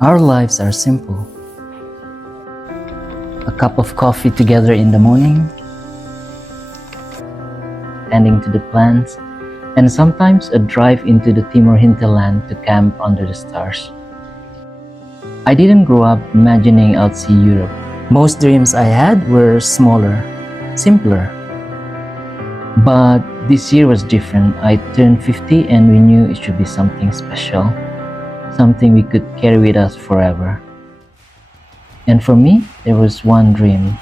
Our lives are simple. A cup of coffee together in the morning, tending to the plants, and sometimes a drive into the Timor hinterland to camp under the stars. I didn't grow up imagining I'd see Europe. Most dreams I had were smaller, simpler. But this year was different. I turned 50 and we knew it should be something special. Something we could carry with us forever. And for me, there was one dream.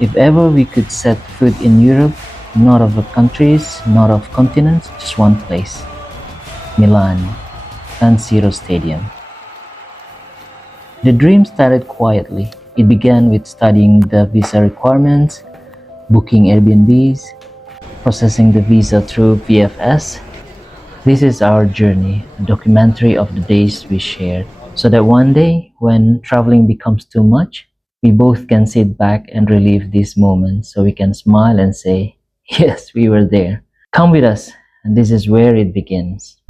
If ever we could set foot in Europe, not of the countries, not of continents, just one place. Milan, San Siro Stadium. The dream started quietly. It began with studying the visa requirements, booking Airbnbs, processing the visa through VFS. This is our journey, a documentary of the days we shared, so that one day, when traveling becomes too much, we both can sit back and relive these moments so we can smile and say, yes, we were there. Come with us, and this is where it begins.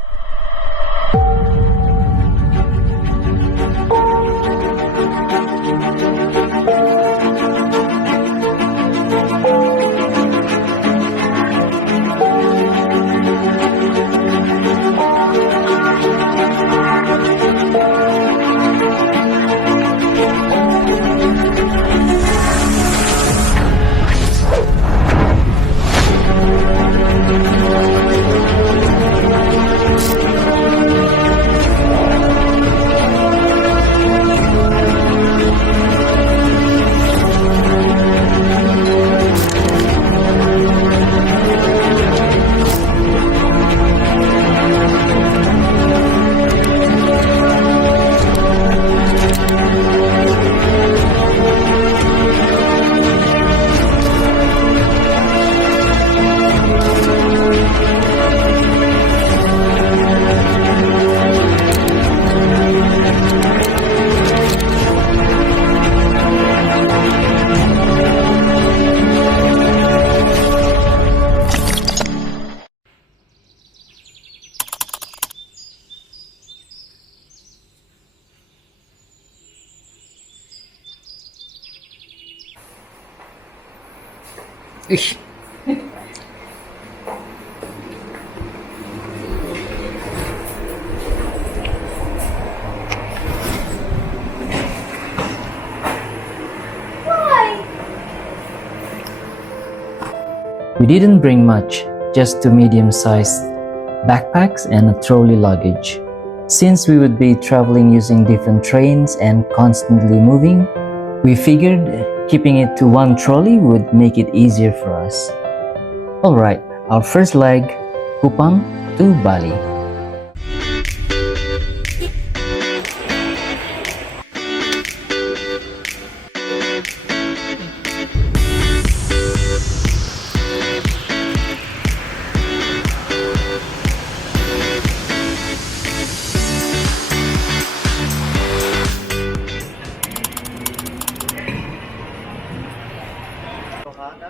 Ish. We didn't bring much, just two medium-sized backpacks and a trolley luggage. Since we would be traveling using different trains and constantly moving, we figured keeping it to one trolley would make it easier for us. Alright, our first leg, Kupang to Bali.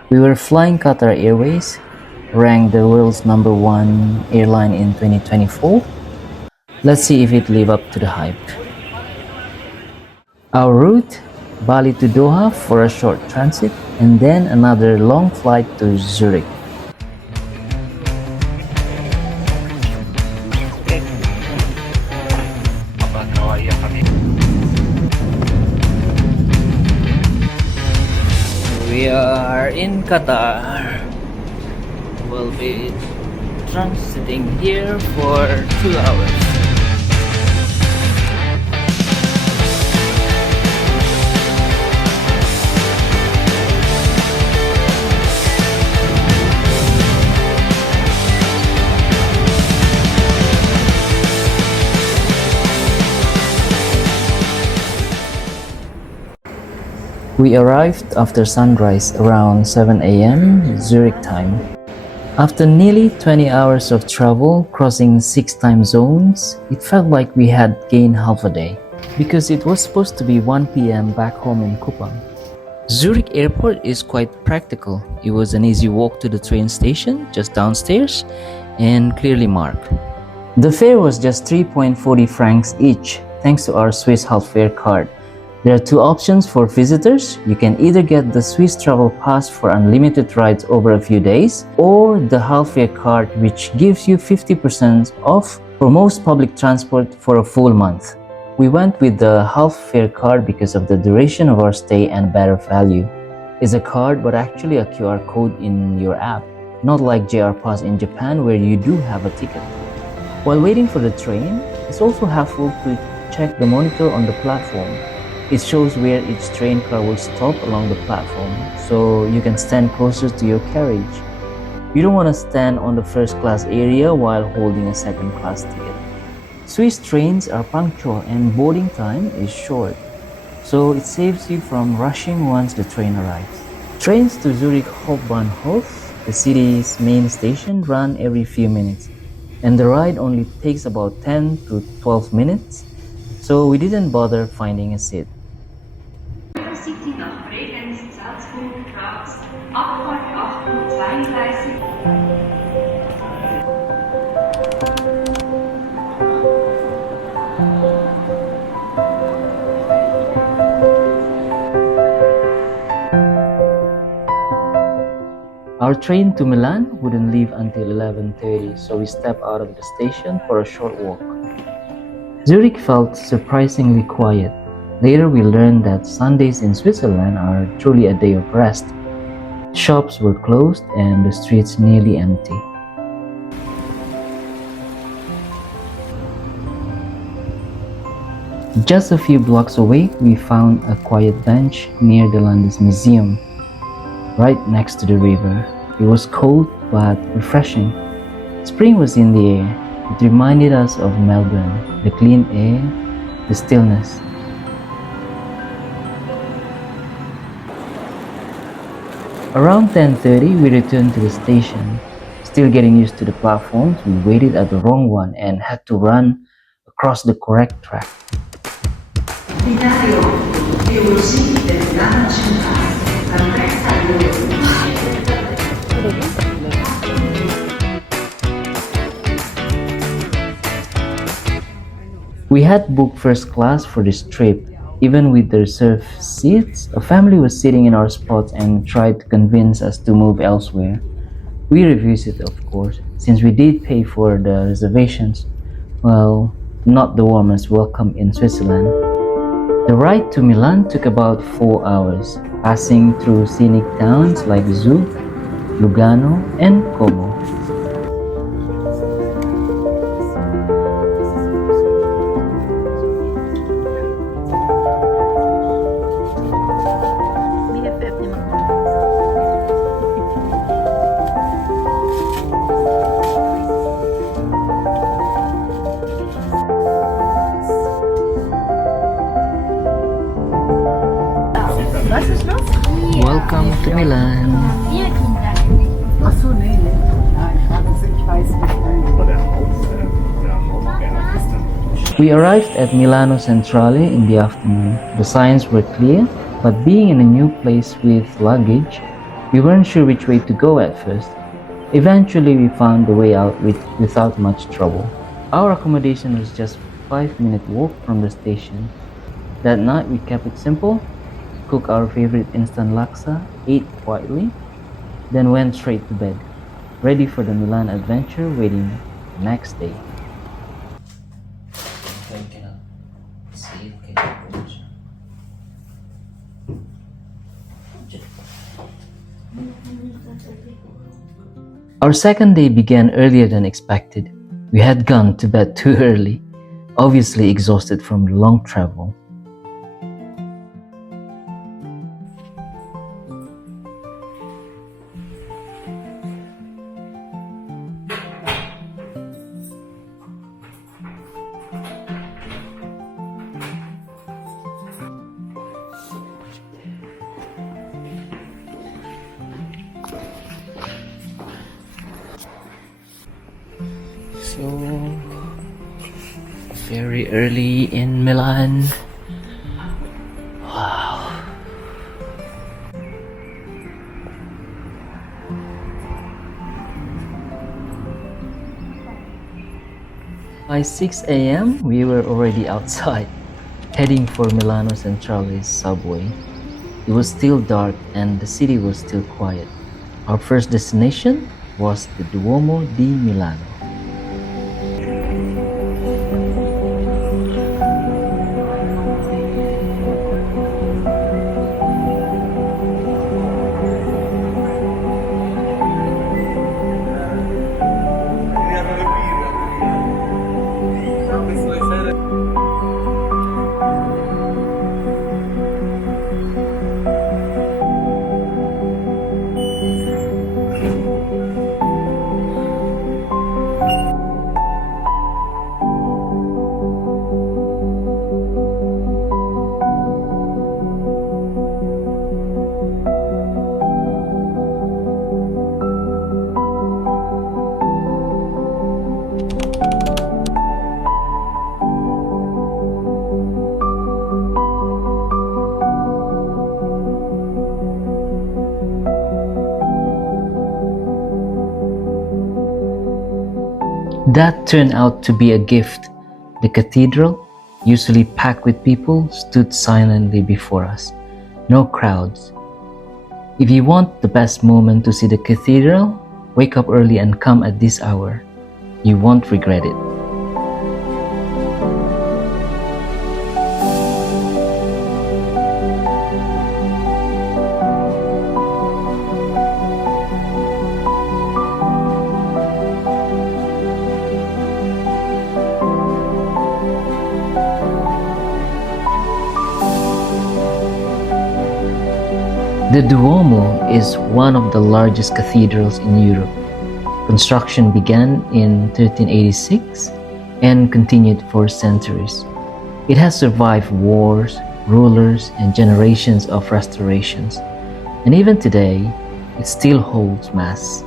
We were flying Qatar Airways, ranked the world's #1 airline in 2024. Let's see if it lived up to the hype. Our route, Bali to Doha for a short transit, and then another long flight to Zurich. We are in Qatar. We'll be transiting here for 2 hours. We arrived after sunrise around 7 a.m. Zurich time. After nearly 20 hours of travel crossing 6 time zones, it felt like we had gained half a day because it was supposed to be 1 p.m. back home in Kupang. Zurich airport is quite practical. It was an easy walk to the train station, just downstairs, and clearly marked. The fare was just 3.40 francs each, thanks to our Swiss half fare card. There are two options for visitors. You can either get the Swiss Travel Pass for unlimited rides over a few days, or the half fare card, which gives you 50% off for most public transport for a full month. We went with the half fare card because of the duration of our stay and better value. It's a card but actually a QR code in your app, not like JR Pass in Japan where you do have a ticket. While waiting for the train, it's also helpful to check the monitor on the platform. It shows where each train car will stop along the platform, so you can stand closer to your carriage. You don't want to stand on the first class area while holding a second class ticket. Swiss trains are punctual and boarding time is short, so it saves you from rushing once the train arrives. Trains to Zurich Hauptbahnhof, the city's main station, run every few minutes, and the ride only takes about 10 to 12 minutes, so we didn't bother finding a seat. City nach Bregenz, Salzburg, Graz, Abfahrt 8:32 Uhr. Our train to Milan wouldn't leave until 11:30, so we stepped out of the station for a short walk. Zurich felt surprisingly quiet. Later we learned that Sundays in Switzerland are truly a day of rest. Shops were closed and the streets nearly empty. Just a few blocks away, we found a quiet bench near the Landesmuseum, right next to the river. It was cold but refreshing. Spring was in the air. It reminded us of Melbourne, the clean air, the stillness. Around 10:30, we returned to the station. Still getting used to the platforms, we waited at the wrong one and had to run across the correct track. Binario Uffizi del Lugano Centrale, Campetta We had booked first class for this trip. Even with the reserved seats, a family was sitting in our spots and tried to convince us to move elsewhere. We refused it, of course, since we did pay for the reservations. Well, not the warmest welcome in Switzerland. The ride to Milan took about 4 hours, passing through scenic towns like Zug, Lugano, and Como. Welcome to Milan. Achso, nee. Ja, ich weiß nicht. We arrived at Milano Centrale in the afternoon. The signs were clear, but being in a new place with luggage, we weren't sure which way to go at first. Eventually, we found the way out without much trouble. Our accommodation was just a 5-minute walk from the station. That night, we kept it simple, cooked our favorite instant laksa, ate quietly, then went straight to bed, ready for the Milan adventure waiting the next day. Our second day began earlier than expected. We had gone to bed too early, obviously exhausted from long travel. So, very early in Milan. Wow. By 6 a.m., we were already outside, heading for Milano Centrale's subway. It was still dark and the city was still quiet. Our first destination was the Duomo di Milano. That turned out to be a gift. The cathedral, usually packed with people, stood silently before us. No crowds. If you want the best moment to see the cathedral, wake up early and come at this hour. You won't regret it. The Duomo is one of the largest cathedrals in Europe. Construction began in 1386 and continued for centuries. It has survived wars, rulers, and generations of restorations. And even today, it still holds Mass.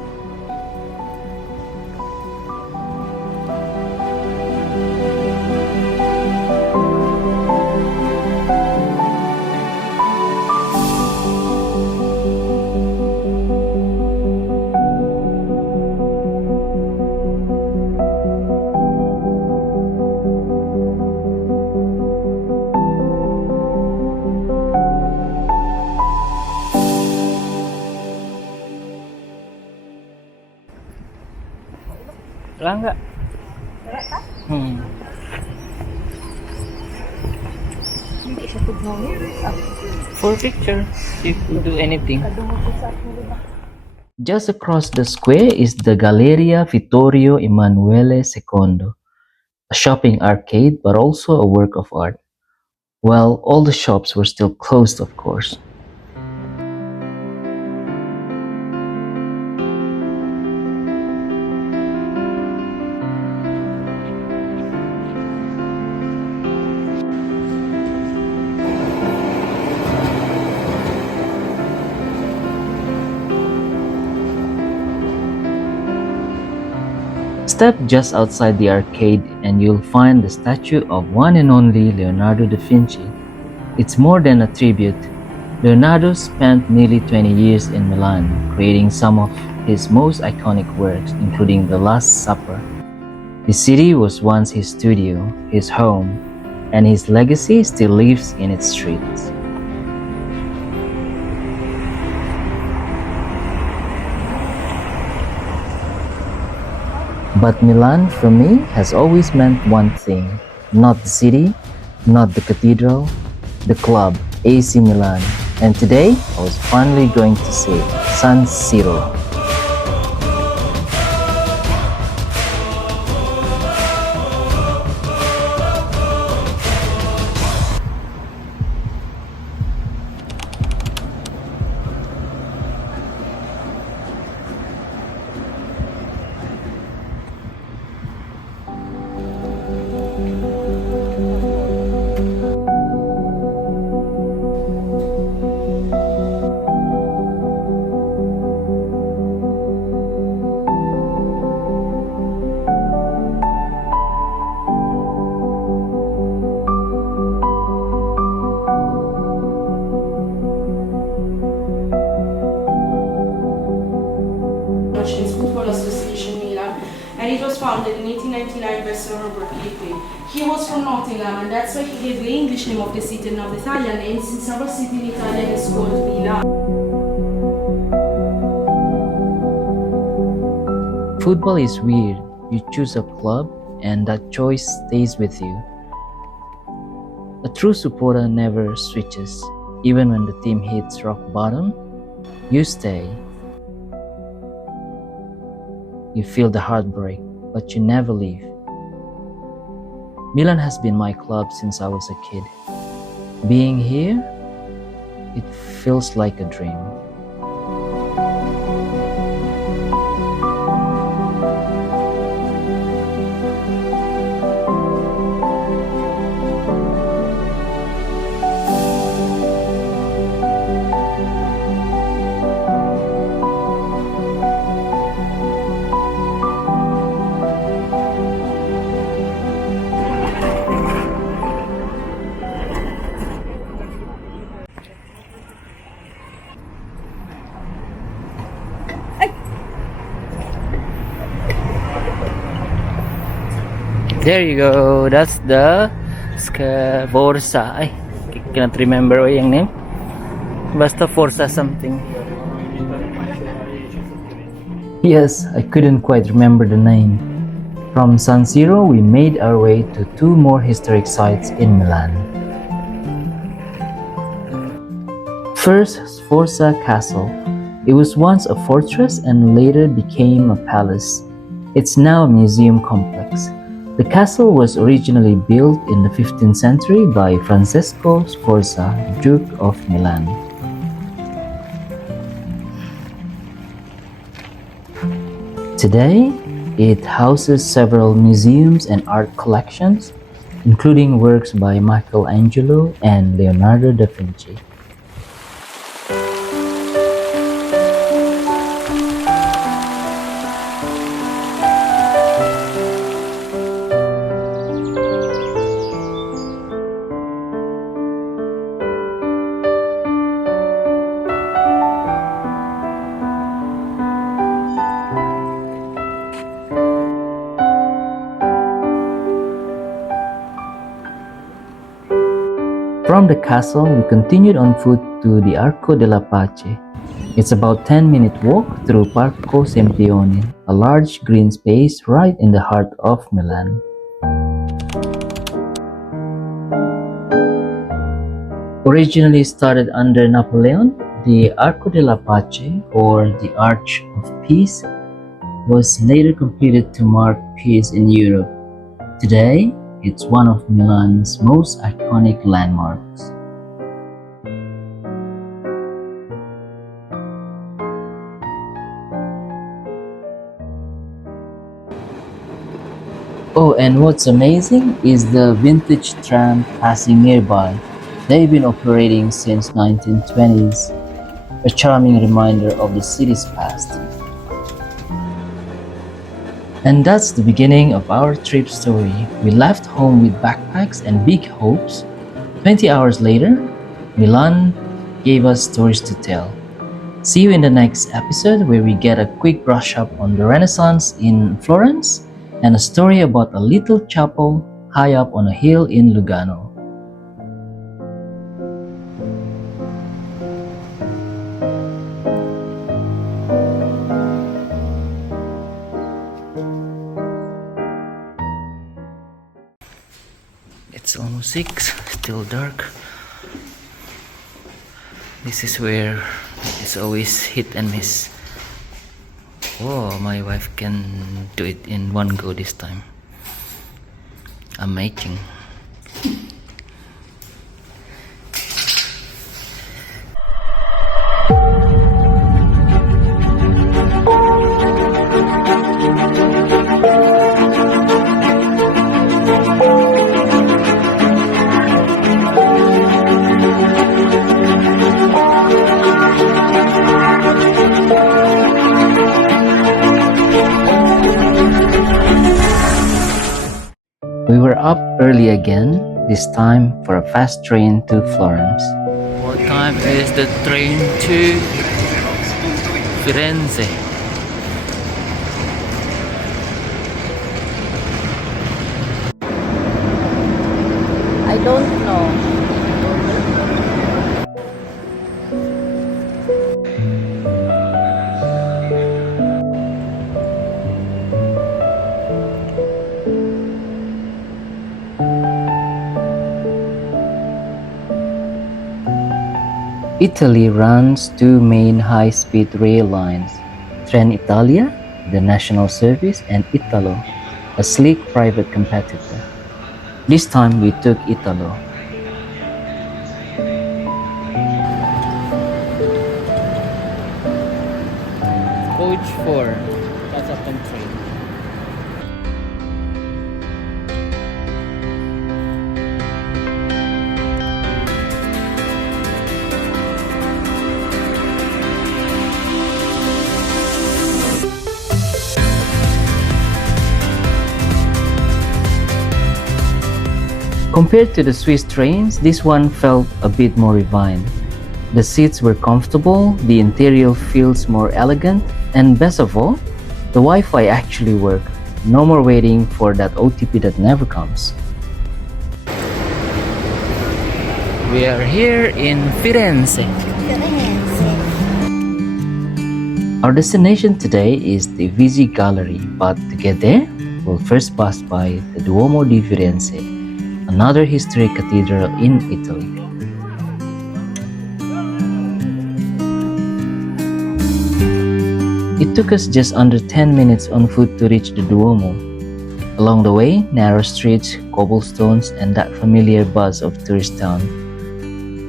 Wala nggak? Hindi siya tugnaw. For picture, if you do anything. Just across the square is the Galleria Vittorio Emanuele II, a shopping arcade but also a work of art. Well, all the shops were still closed, of course. Step just outside the arcade and you'll find the statue of one and only Leonardo da Vinci. It's more than a tribute. Leonardo spent nearly 20 years in Milan, creating some of his most iconic works, including The Last Supper. The city was once his studio, his home, and his legacy still lives in its streets. But Milan, for me, has always meant one thing. Not the city, not the cathedral, the club, AC Milan. And today, I was finally going to say San Siro. 1999 vessel Robert Keeping. He was from Nottingham, and that's why he gave the English name of the city. Now the Italian name, since our city in Italian is called Milan. Football is weird. You choose a club, and that choice stays with you. A true supporter never switches. Even when the team hits rock bottom, you stay. You feel the heartbreak, but you never leave. Milan has been my club since I was a kid. Being here, it feels like a dream. There you go. That's the Forza. I cannot remember yung name. Basta Forza something. Yes, I couldn't quite remember the name. From San Siro, we made our way to two more historic sites in Milan. First, Sforza Castle. It was once a fortress and later became a palace. It's now a museum complex. The castle was originally built in the 15th century by Francesco Sforza, Duke of Milan. Today, it houses several museums and art collections, including works by Michelangelo and Leonardo da Vinci. From the castle, we continued on foot to the Arco della Pace. It's about 10-minute walk through Parco Sempione, a large green space right in the heart of Milan. Originally started under Napoleon, the Arco della Pace, or the Arch of Peace, was later completed to mark peace in Europe. Today, it's one of Milan's most iconic landmarks. Oh, and what's amazing is the vintage tram passing nearby. They've been operating since 1920s, a charming reminder of the city's past. And that's the beginning of our trip story. We left home with backpacks and big hopes. 20 hours later, Milan gave us stories to tell. See you in the next episode where we get a quick brush up on the Renaissance in Florence and a story about a little chapel high up on a hill in Lugano. It's almost 6, still dark. This is where it's always hit and miss. Oh, my wife can do it in one go this time. Amazing. We were up early again, this time for a fast train to Florence. What time is the train to Firenze? Italy runs two main high-speed rail lines, Trenitalia, the national service, and Italo, a sleek private competitor. This time we took Italo. Coach 4, Pasapan train. Compared to the Swiss trains, this one felt a bit more refined. The seats were comfortable, the interior feels more elegant, and best of all, the Wi-Fi actually worked. No more waiting for that OTP that never comes. We are here in Firenze. Our destination today is the Uffizi Gallery, but to get there, we'll first pass by the Duomo di Firenze, another historic cathedral in Italy. It took us just under 10 minutes on foot to reach the Duomo. Along the way, narrow streets, cobblestones, and that familiar buzz of tourist town.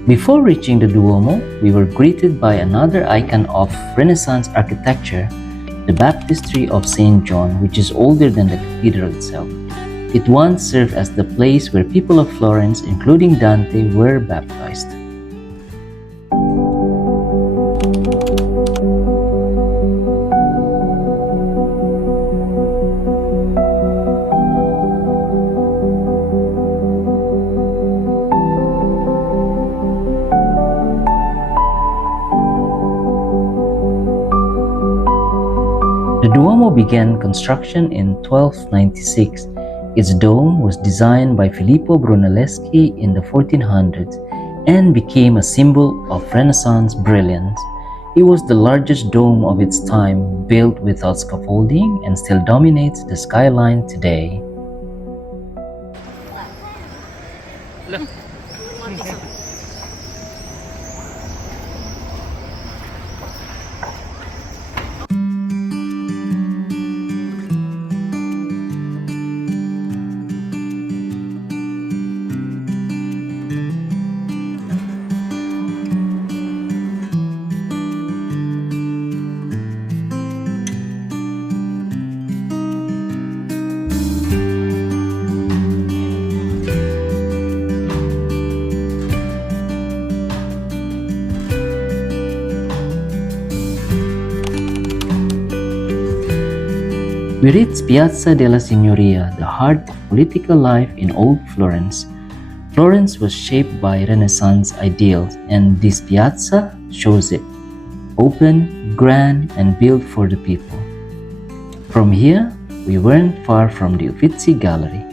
Before reaching the Duomo, we were greeted by another icon of Renaissance architecture, the Baptistry of St. John, which is older than the cathedral itself. It once served as the place where people of Florence, including Dante, were baptized. The Duomo began construction in 1296. Its dome was designed by Filippo Brunelleschi in the 1400s and became a symbol of Renaissance brilliance. It was the largest dome of its time, built without scaffolding, and still dominates the skyline today. We reached Piazza della Signoria, the heart of political life in Old Florence. Florence was shaped by Renaissance ideals, and this piazza shows it. Open, grand, and built for the people. From here, we weren't far from the Uffizi Gallery.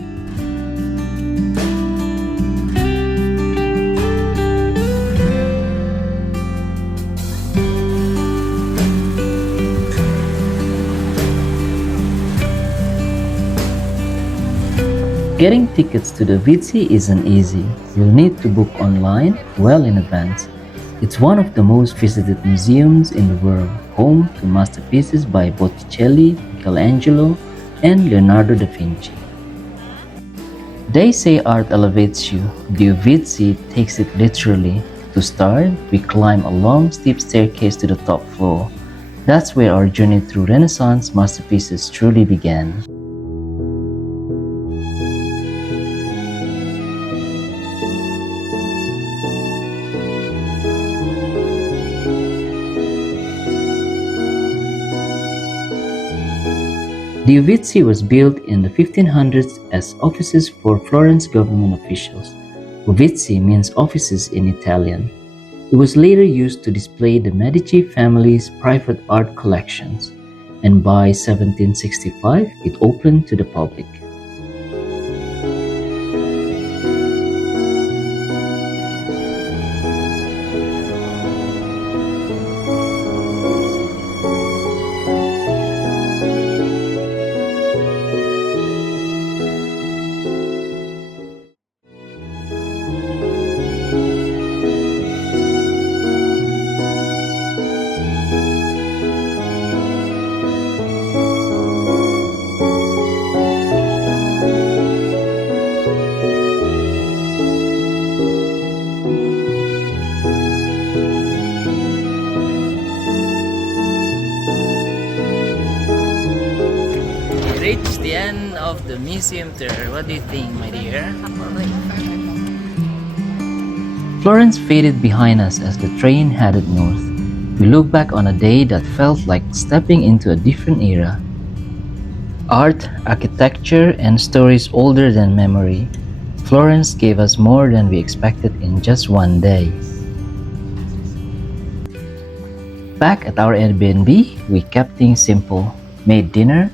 Getting tickets to the Uffizi isn't easy. You'll need to book online well in advance. It's one of the most visited museums in the world, home to masterpieces by Botticelli, Michelangelo, and Leonardo da Vinci. They say art elevates you. The Uffizi takes it literally. To start, we climb a long, steep staircase to the top floor. That's where our journey through Renaissance masterpieces truly began. The Uffizi was built in the 1500s as offices for Florence government officials. Uffizi means offices in Italian. It was later used to display the Medici family's private art collections, and by 1765 it opened to the public. the museum tour. What do you think, my dear? Florence faded behind us as the train headed north. We looked back on a day that felt like stepping into a different era. Art, architecture, and stories older than memory. Florence gave us more than we expected in just one day. Back at our Airbnb, we kept things simple, made dinner,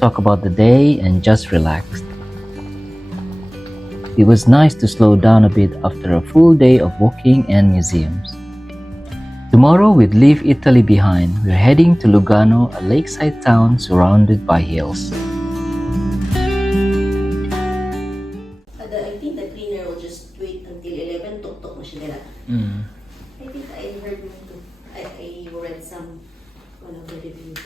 talked about the day, and just relaxed. It was nice to slow down a bit after a full day of walking and museums. Tomorrow we'd leave Italy behind. We're heading to Lugano, a lakeside town surrounded by hills. I think the cleaner will just wait until 11. Tok-tok mo siya nila. I think I heard I read some one of the reviews.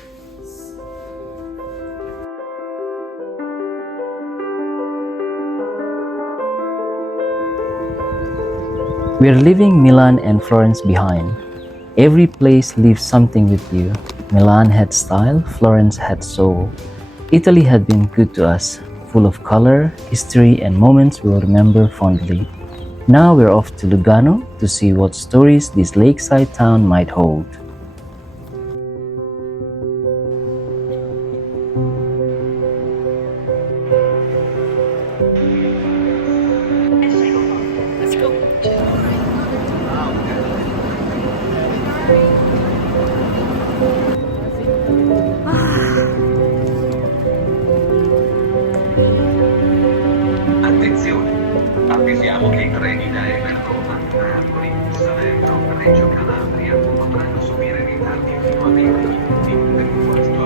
We're leaving Milan and Florence behind. Every place leaves something with you. Milan had style, Florence had soul. Italy had been good to us, full of color, history, and moments we'll remember fondly. Now we're off to Lugano to see what stories this lakeside town might hold. Attenzione, avvisiamo che i treni da Roma, Napoli, Salerno, Reggio Calabria potranno subire ritardi fino a 20 minuti per questo.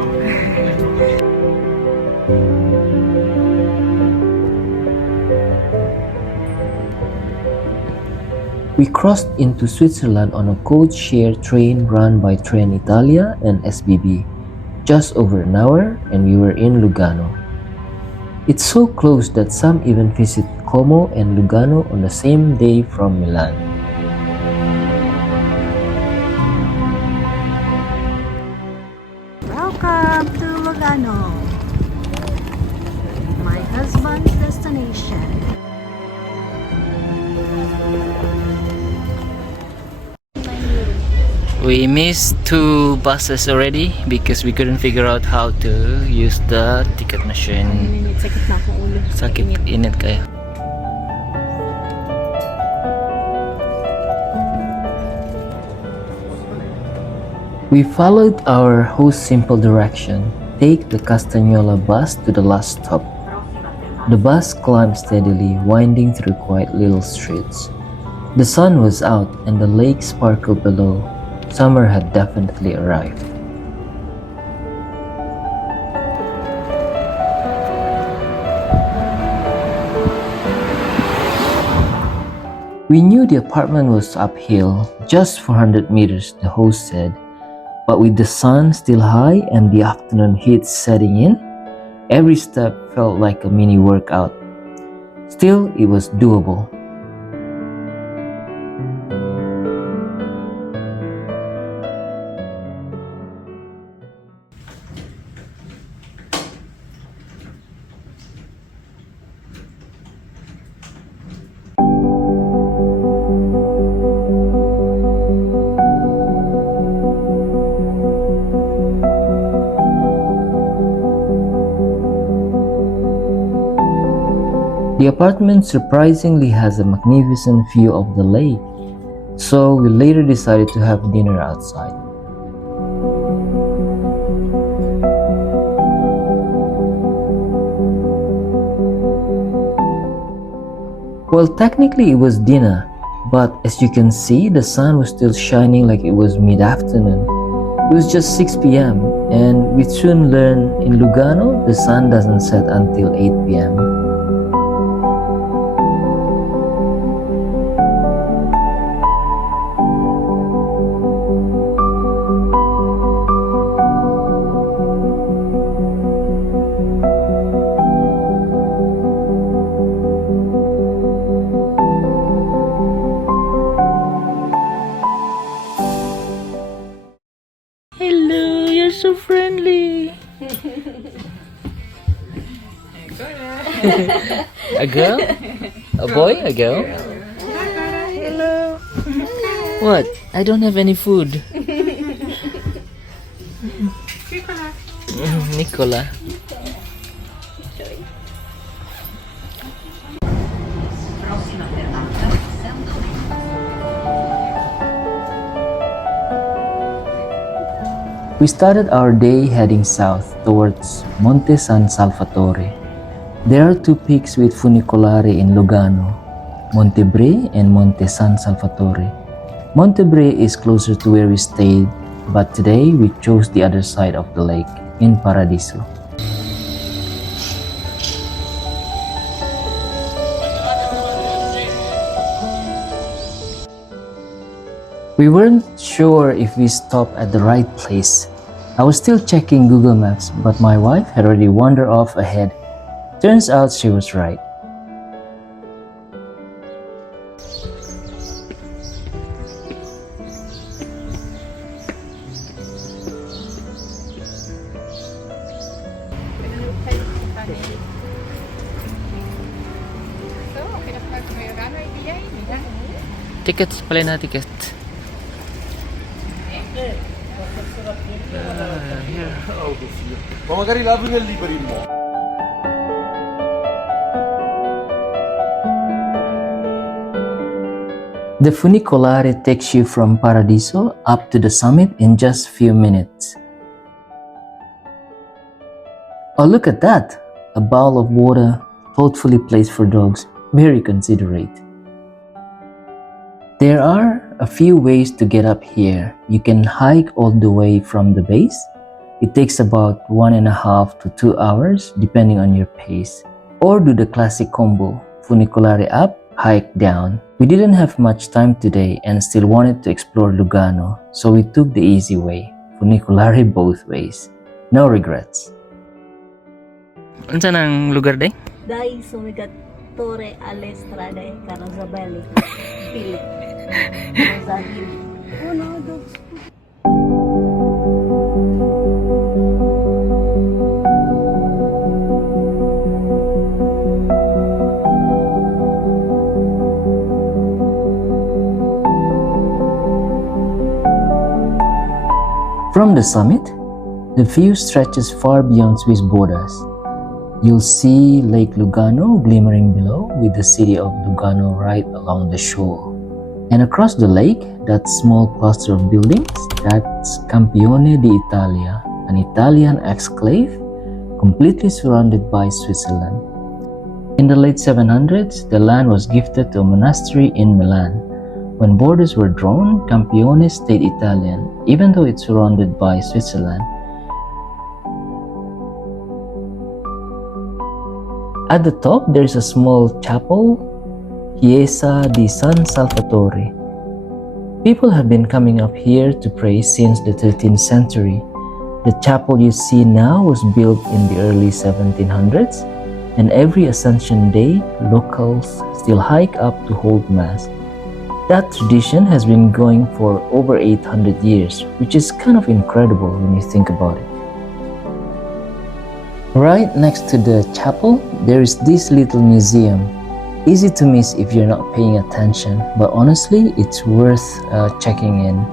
We crossed into Switzerland on a code-share train run by Trenitalia and SBB. Just over an hour and we were in Lugano. It's so close that some even visit Como and Lugano on the same day from Milan. Welcome to Lugano, my husband's destination. We missed 2 buses already because we couldn't figure out how to use the ticket machine. Sakit na akong ulo. Sakit, init kayo. We followed our host's simple direction. Take the Castagnola bus to the last stop. The bus climbed steadily, winding through quiet little streets. The sun was out and the lake sparkled below. Summer had definitely arrived. We knew the apartment was uphill, just 400 meters, the host said. But with the sun still high and the afternoon heat setting in, every step felt like a mini workout. Still, it was doable. The apartment surprisingly has a magnificent view of the lake, so we later decided to have dinner outside. Well, technically it was dinner, but as you can see, the sun was still shining like it was mid-afternoon. It was just 6 p.m. and we soon learned in Lugano, the sun doesn't set until 8 p.m. Hello, you're so friendly. A girl? A boy? A girl? Hello. What? I don't have any food. Nicola. We started our day heading south towards Monte San Salvatore. There are two peaks with funicolari in Lugano, Monte Bre and Monte San Salvatore. Monte Bre is closer to where we stayed, but today we chose the other side of the lake, in Paradiso. We weren't sure if we stopped at the right place. I was still checking Google Maps, but my wife had already wandered off ahead. Turns out she was right. Tickets pala na ticket. Ma magari là è lì per il mo. The funicolare takes you from Paradiso up to the summit in just a few minutes. Oh, look at that! A bowl of water thoughtfully placed for dogs. Very considerate. There are a few ways to get up here. You can hike all the way from the base. It takes about 1.5 to 2 hours depending on your pace. Or do the classic combo, funicolare up, hike down. We didn't have much time today and still wanted to explore Lugano, so we took the easy way, funicolare both ways. No regrets. Unsa nang lugar day? Dai sumigat Torre alle strade Carrozabelli. Pili. Rosarino. Oh no, dogs. From the summit, the view stretches far beyond Swiss borders. You'll see Lake Lugano glimmering below with the city of Lugano right along the shore. And across the lake, that small cluster of buildings, that's Campione d'Italia, an Italian exclave completely surrounded by Switzerland. In the late 700s, the land was gifted to a monastery in Milan. When borders were drawn, Campione stayed Italian, even though it's surrounded by Switzerland. At the top, there's a small chapel, Chiesa di San Salvatore. People have been coming up here to pray since the 13th century. The chapel you see now was built in the early 1700s, and every Ascension Day, locals still hike up to hold Mass. That tradition has been going for over 800 years, which is kind of incredible when you think about it. Right next to the chapel, there is this little museum. Easy to miss if you're not paying attention, but honestly, it's worth checking in.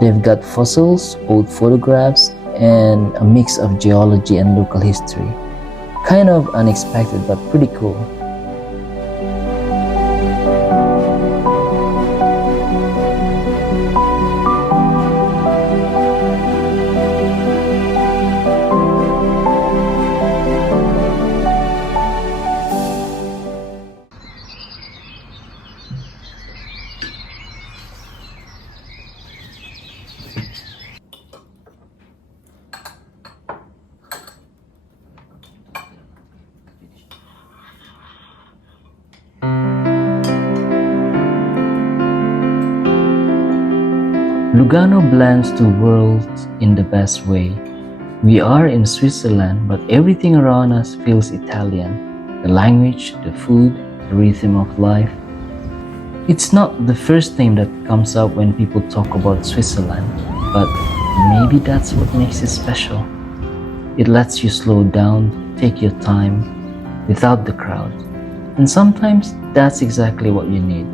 They've got fossils, old photographs, and a mix of geology and local history. Kind of unexpected, but pretty cool. Lugano blends two worlds in the best way. We are in Switzerland, but everything around us feels Italian. The language, the food, the rhythm of life. It's not the first thing that comes up when people talk about Switzerland, but maybe that's what makes it special. It lets you slow down, take your time, without the crowd. And sometimes that's exactly what you need.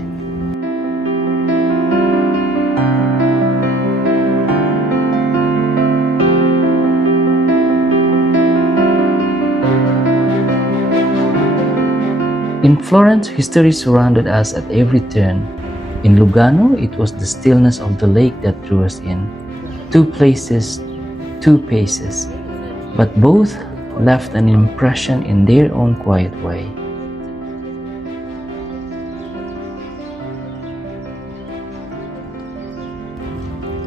In Florence, history surrounded us at every turn. In Lugano, it was the stillness of the lake that drew us in. Two places, two paces, but both left an impression in their own quiet way.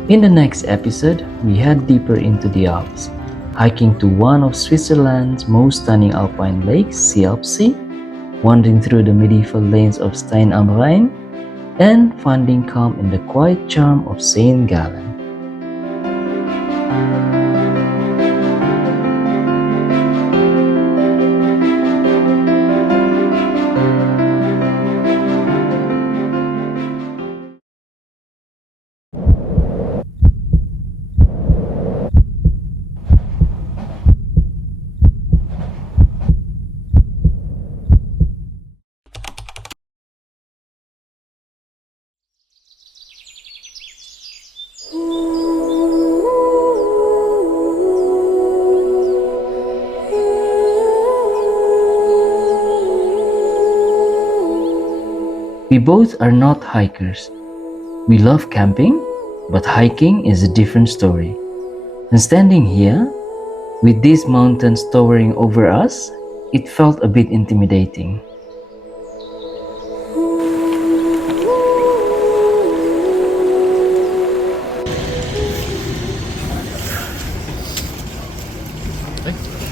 In the next episode, we head deeper into the Alps, hiking to one of Switzerland's most stunning alpine lakes, Uffizi, wandering through the medieval lanes of Stein am Rhein, and finding calm in the quiet charm of St. Gallen. We both are not hikers. We love camping, but hiking is a different story. And standing here, with these mountains towering over us, it felt a bit intimidating.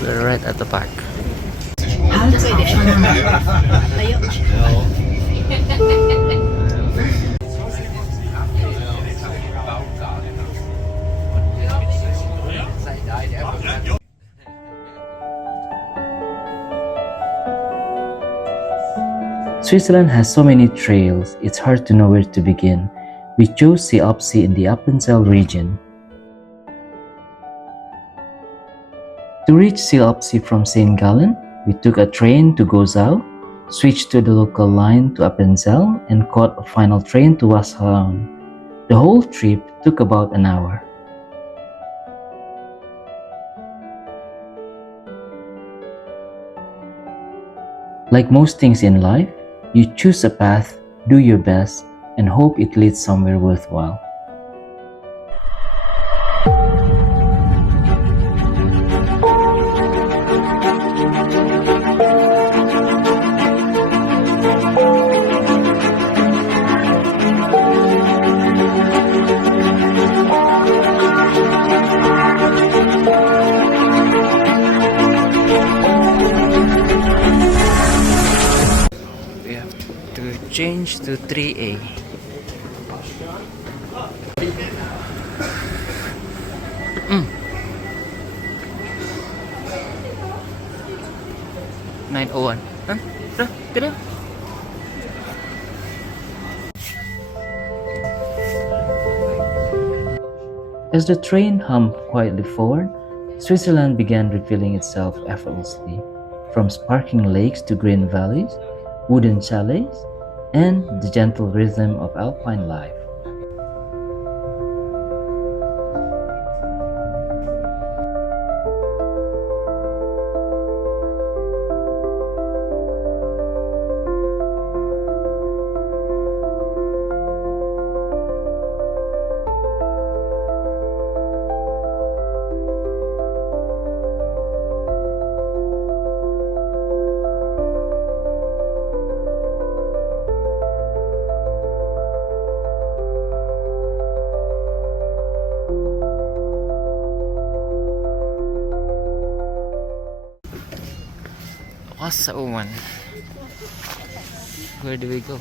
We're right at the park. Switzerland has so many trails, it's hard to know where to begin. We chose Uffizi in the Appenzell region. To reach Uffizi from St. Gallen, we took a train to Gozau, switched to the local line to Appenzell, and caught a final train to Wasserman. The whole trip took about an hour. Like most things in life, you choose a path, do your best, and hope it leads somewhere worthwhile. We have to change to 3A. Mm. 901. Huh? Tara. As the train hummed quietly forward, Switzerland began revealing itself effortlessly, from sparkling lakes to green valleys, wooden chalets, and the gentle rhythm of Alpine life. Wasauman. Where do we go?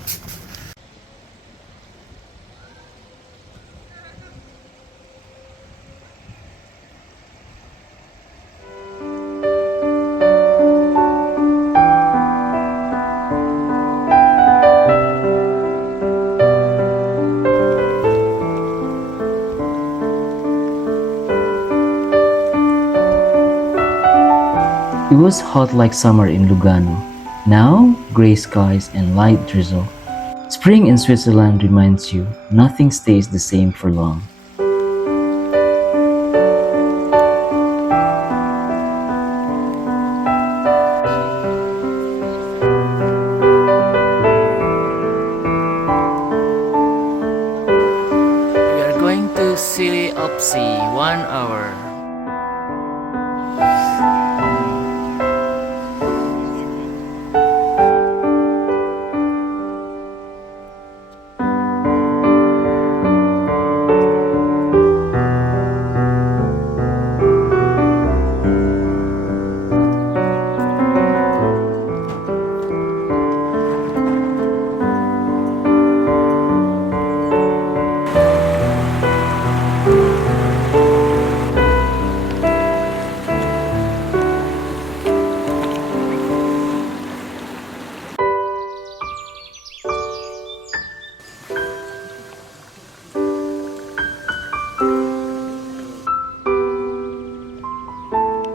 It was hot like summer in Lugano. Now, gray skies, and light drizzle. Spring in Switzerland reminds you nothing stays the same for long. We are going to see Uffizi, 1 hour.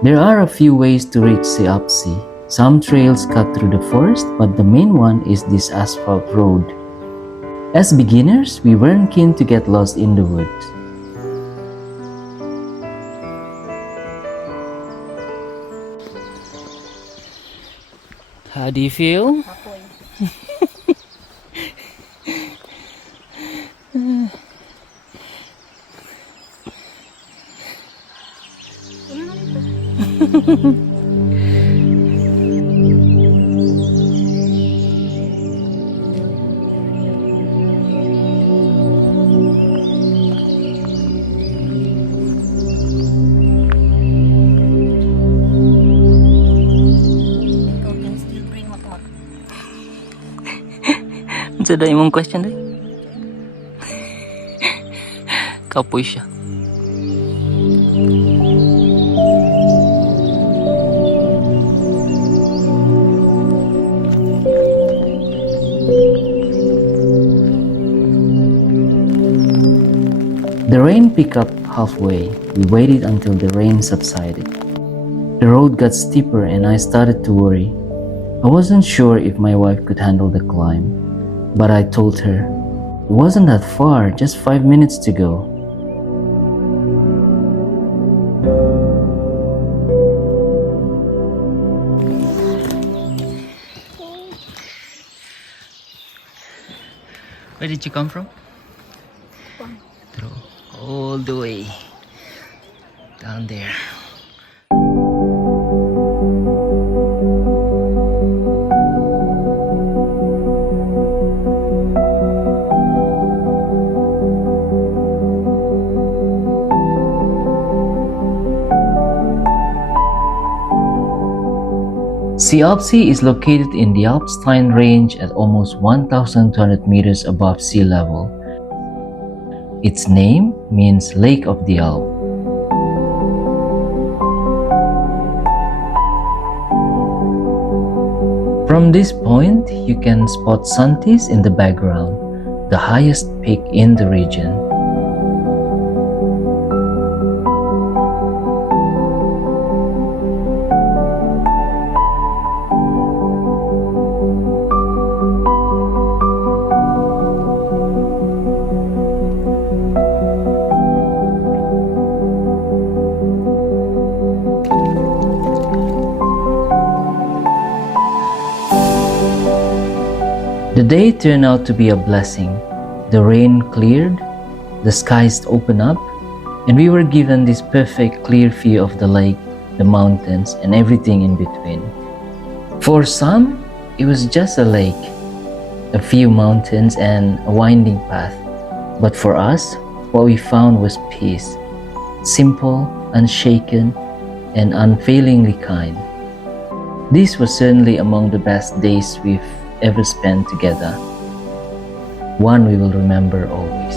There are a few ways to reach the Uffizi. Some trails cut through the forest, but the main one is this asphalt road. As beginners, we weren't keen to get lost in the woods. How do you feel? Apoy. Ikaw can still bring makmak. Ano sa imong question day? Kapoy siya. The rain picked up halfway. We waited until the rain subsided. The road got steeper and I started to worry. I wasn't sure if my wife could handle the climb, but I told her, it wasn't that far, just 5 minutes to go. Where did you come from? Through all the way down there. Uffizi is located in the Stein range at almost 1,200 meters above sea level. Its name means Lake of the Alps. From this point, you can spot Santis in the background, the highest peak in the region. The day turned out to be a blessing. The rain cleared, the skies opened up, and we were given this perfect clear view of the lake, the mountains, and everything in between. For some, it was just a lake, a few mountains, and a winding path. But for us, what we found was peace, simple, unshaken, and unfailingly kind. This was certainly among the best days we've ever spent together. One we will remember always.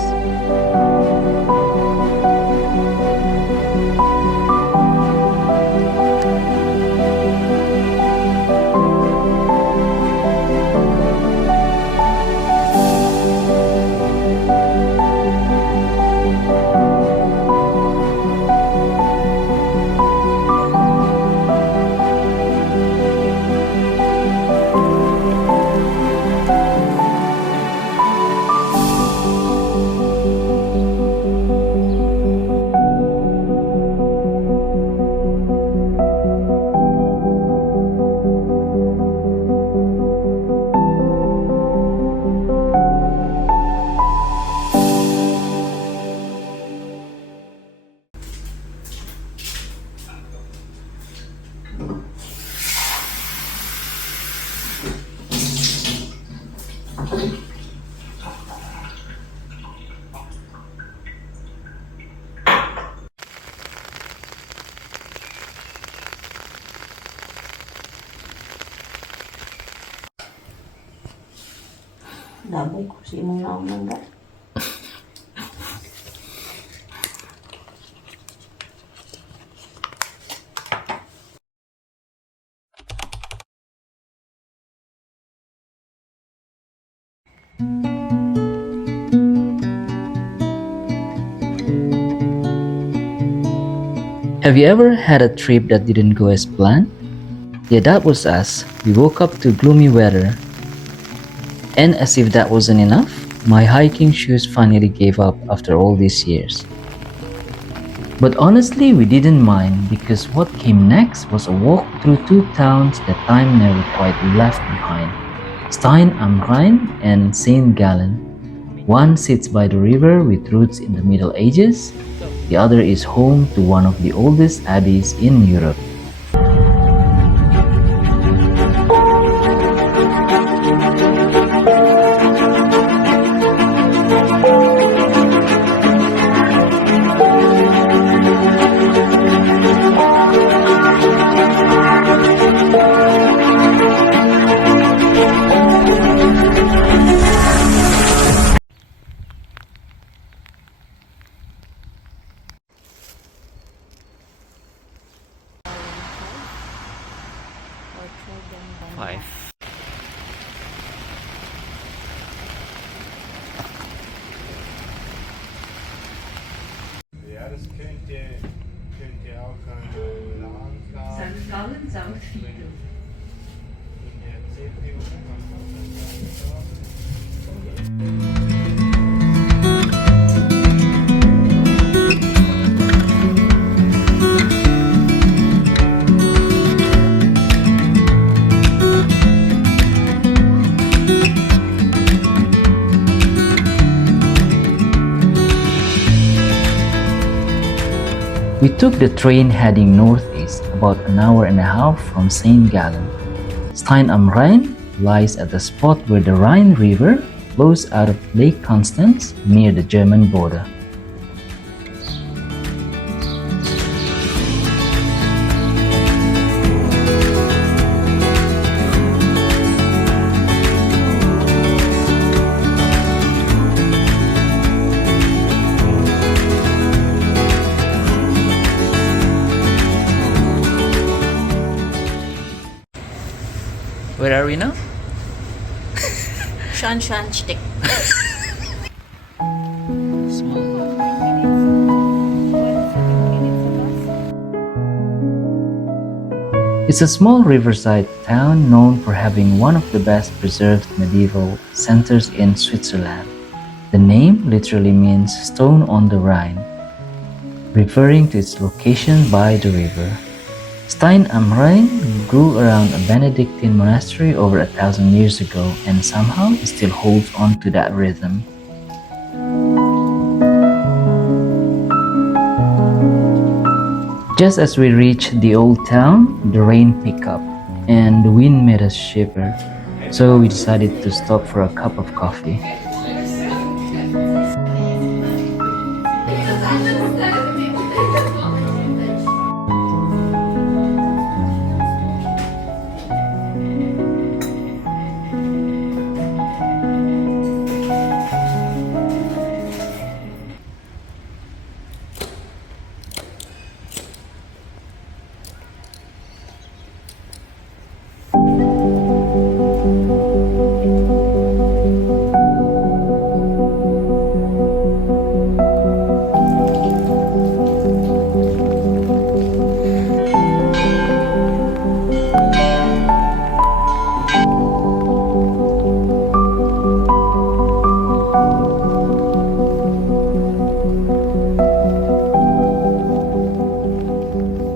Dabog ko si imong naong mangga. Have you ever had a trip that didn't go as planned? Yeah, that was us. We woke up to gloomy weather, and as if that wasn't enough, my hiking shoes finally gave up after all these years. But honestly, we didn't mind because what came next was a walk through two towns that time never quite left behind: Stein am Rhein and St. Gallen. One sits by the river with roots in the Middle Ages, the other is home to one of the oldest abbeys in Europe. Five. Ja, das könnte auch ein Plan sein. St. Gallen, St. Vito. In der CPU kann man das sagen. We took the train heading northeast, about an hour and a half from St. Gallen. Stein am Rhein lies at the spot where the Rhine River flows out of Lake Constance near the German border. Where are we now? Shan-shan-stick. It's a small riverside town known for having one of the best preserved medieval centers in Switzerland. The name literally means stone on the Rhine, referring to its location by the river. Stein am Rhein grew around a Benedictine monastery over 1,000 years ago and somehow it still holds on to that rhythm. Just as we reached the old town, the rain picked up and the wind made us shiver, so we decided to stop for a cup of coffee.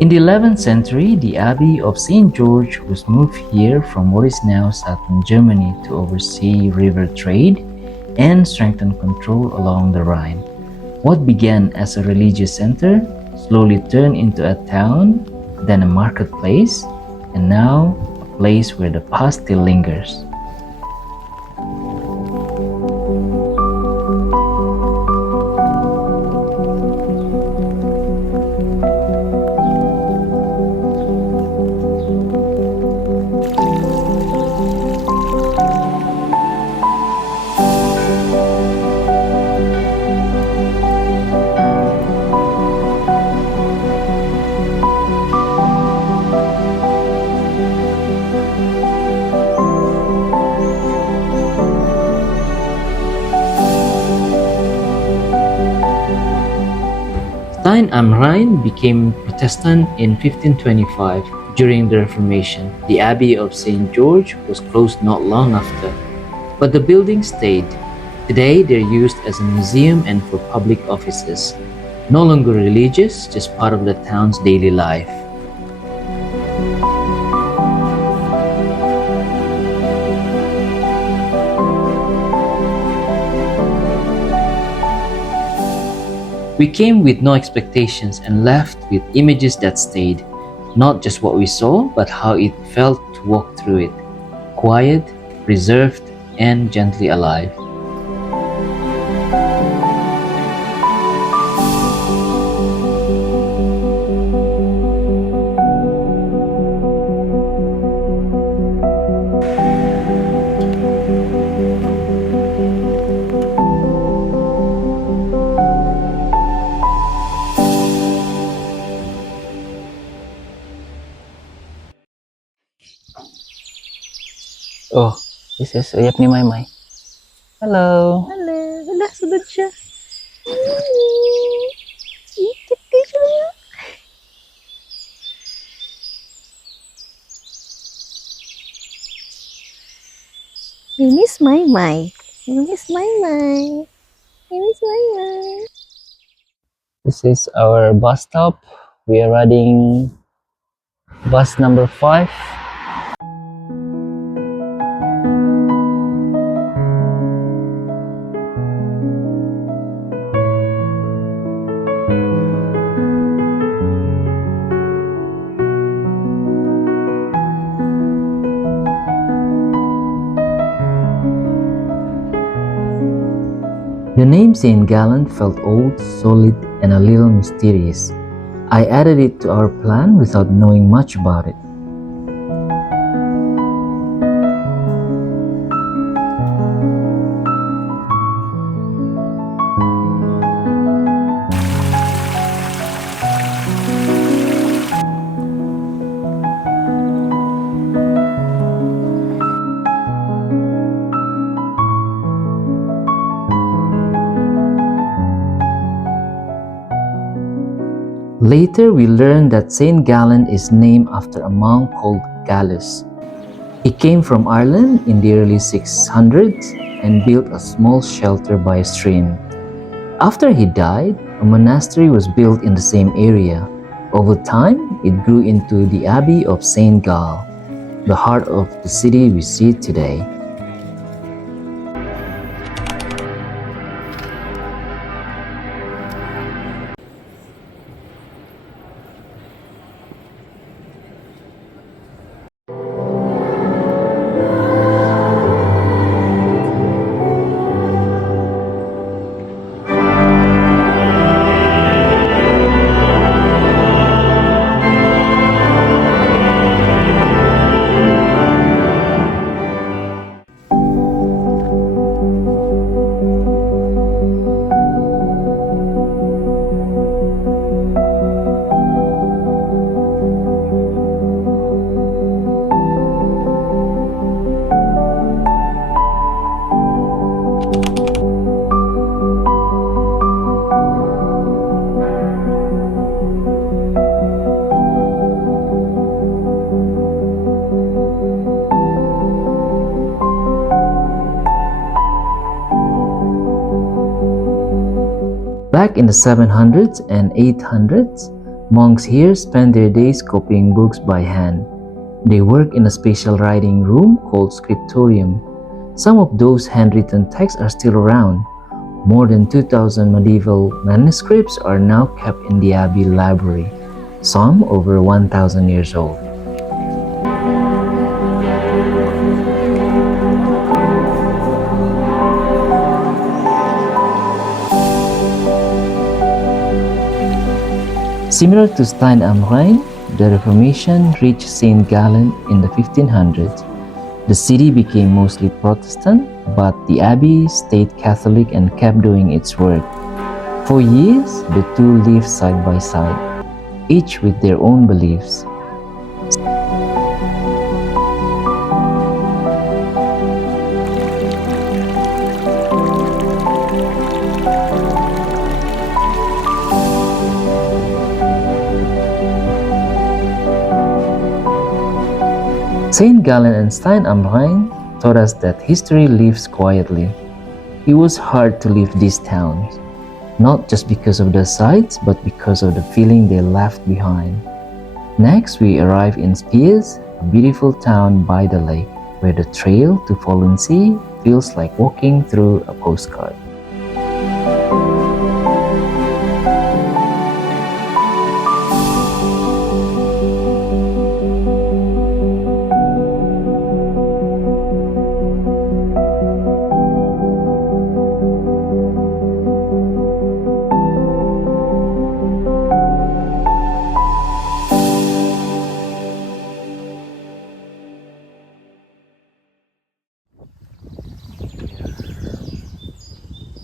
In the 11th century, the Abbey of St. George was moved here from what is now southern Germany to oversee river trade and strengthen control along the Rhine. What began as a religious center slowly turned into a town, then a marketplace, and now a place where the past still lingers. Stein am Rhein became Protestant in 1525 during the Reformation. The Abbey of St. George was closed not long after, but the building stayed. Today they're used as a museum and for public offices. No longer religious, just part of the town's daily life. We came with no expectations and left with images that stayed. Not just what we saw, but how it felt to walk through it. Quiet, reserved, and gently alive. Oh, this is uyap ni Maymay. Hello. Hala, hala, sunod siya. Ikit kayo siya. You miss Maymay. You miss Maymay. You miss Maymay. This is our bus stop. We are riding bus number 5. The name St. Gallen felt old, solid, and a little mysterious. I added it to our plan without knowing much about it. Later, we learned that St. Gallen is named after a monk called Gallus. He came from Ireland in the early 600s and built a small shelter by a stream. After he died, a monastery was built in the same area. Over time, it grew into the Abbey of St. Gall, the heart of the city we see today. Back in the 700s and 800s, monks here spent their days copying books by hand. They work in a special writing room called scriptorium. Some of those handwritten texts are still around. More than 2,000 medieval manuscripts are now kept in the Abbey library, some over 1,000 years old. Similar to Stein am Rhein, the Reformation reached St. Gallen in the 1500s. The city became mostly Protestant, but the abbey stayed Catholic and kept doing its work. For years, the two lived side by side, each with their own beliefs. St. Gallen and Stein am Rhein taught us that history lives quietly. It was hard to leave these towns, not just because of the sights, but because of the feeling they left behind. Next, we arrive in Spiez, a beautiful town by the lake, where the trail to Florence feels like walking through a postcard.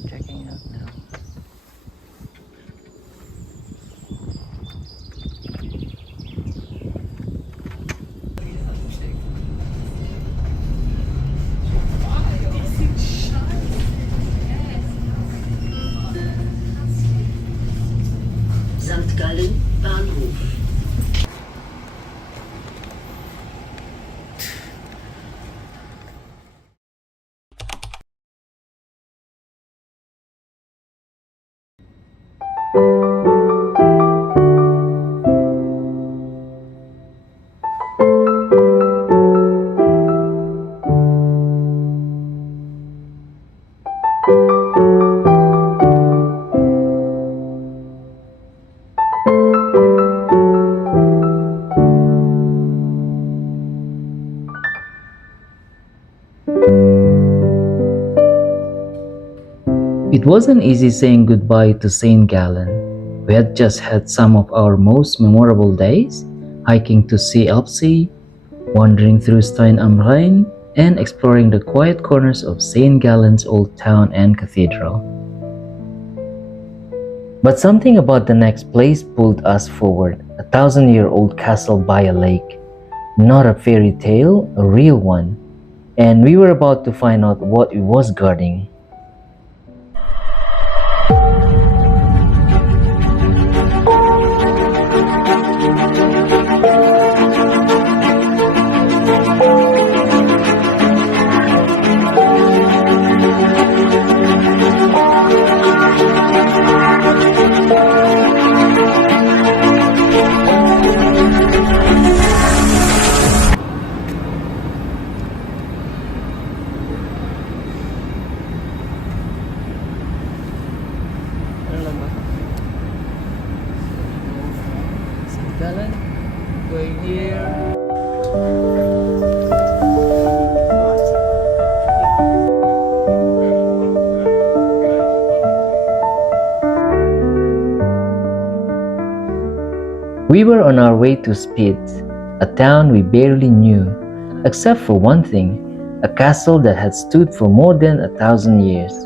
Checking out now. St. Gallen Bahnhof. It wasn't easy saying goodbye to St. Gallen. We had just had some of our most memorable days, hiking to see Uffizi, wandering through Stein am Rhein, and exploring the quiet corners of St. Gallen's old town and cathedral. But something about the next place pulled us forward, a 1,000-year-old castle by a lake. Not a fairy tale, a real one. And we were about to find out what it was guarding. Gallen, going here. We were on our way to Spiez, a town we barely knew, except for one thing, a castle that had stood for more than 1,000 years.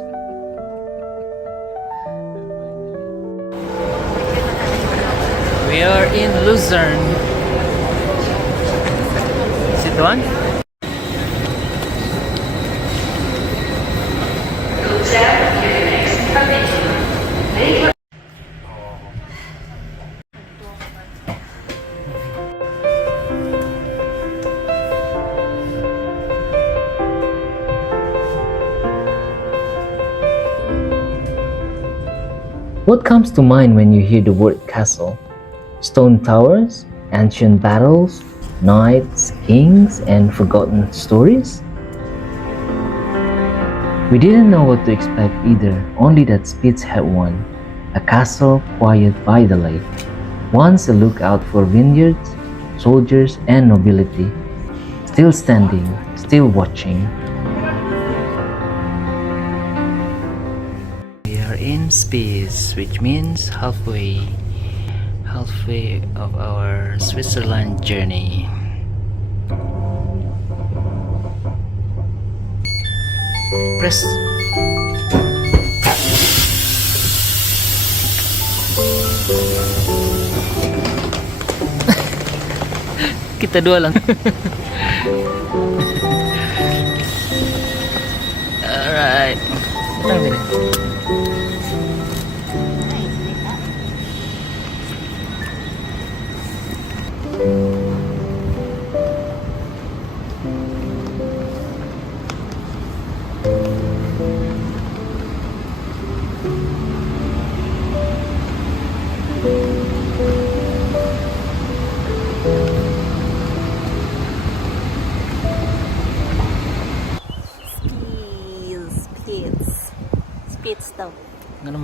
We are in Luzern. Is it the one? What comes to mind when you hear the word castle? Stone towers, ancient battles, knights, kings, and forgotten stories? We didn't know what to expect either, only that Spiez had one, a castle quiet by the lake, once a lookout for vineyards, soldiers, and nobility, still standing, still watching. We are in Spiez, which means halfway of our Switzerland journey. Press. Kita dua lang. Alright. Datang sini.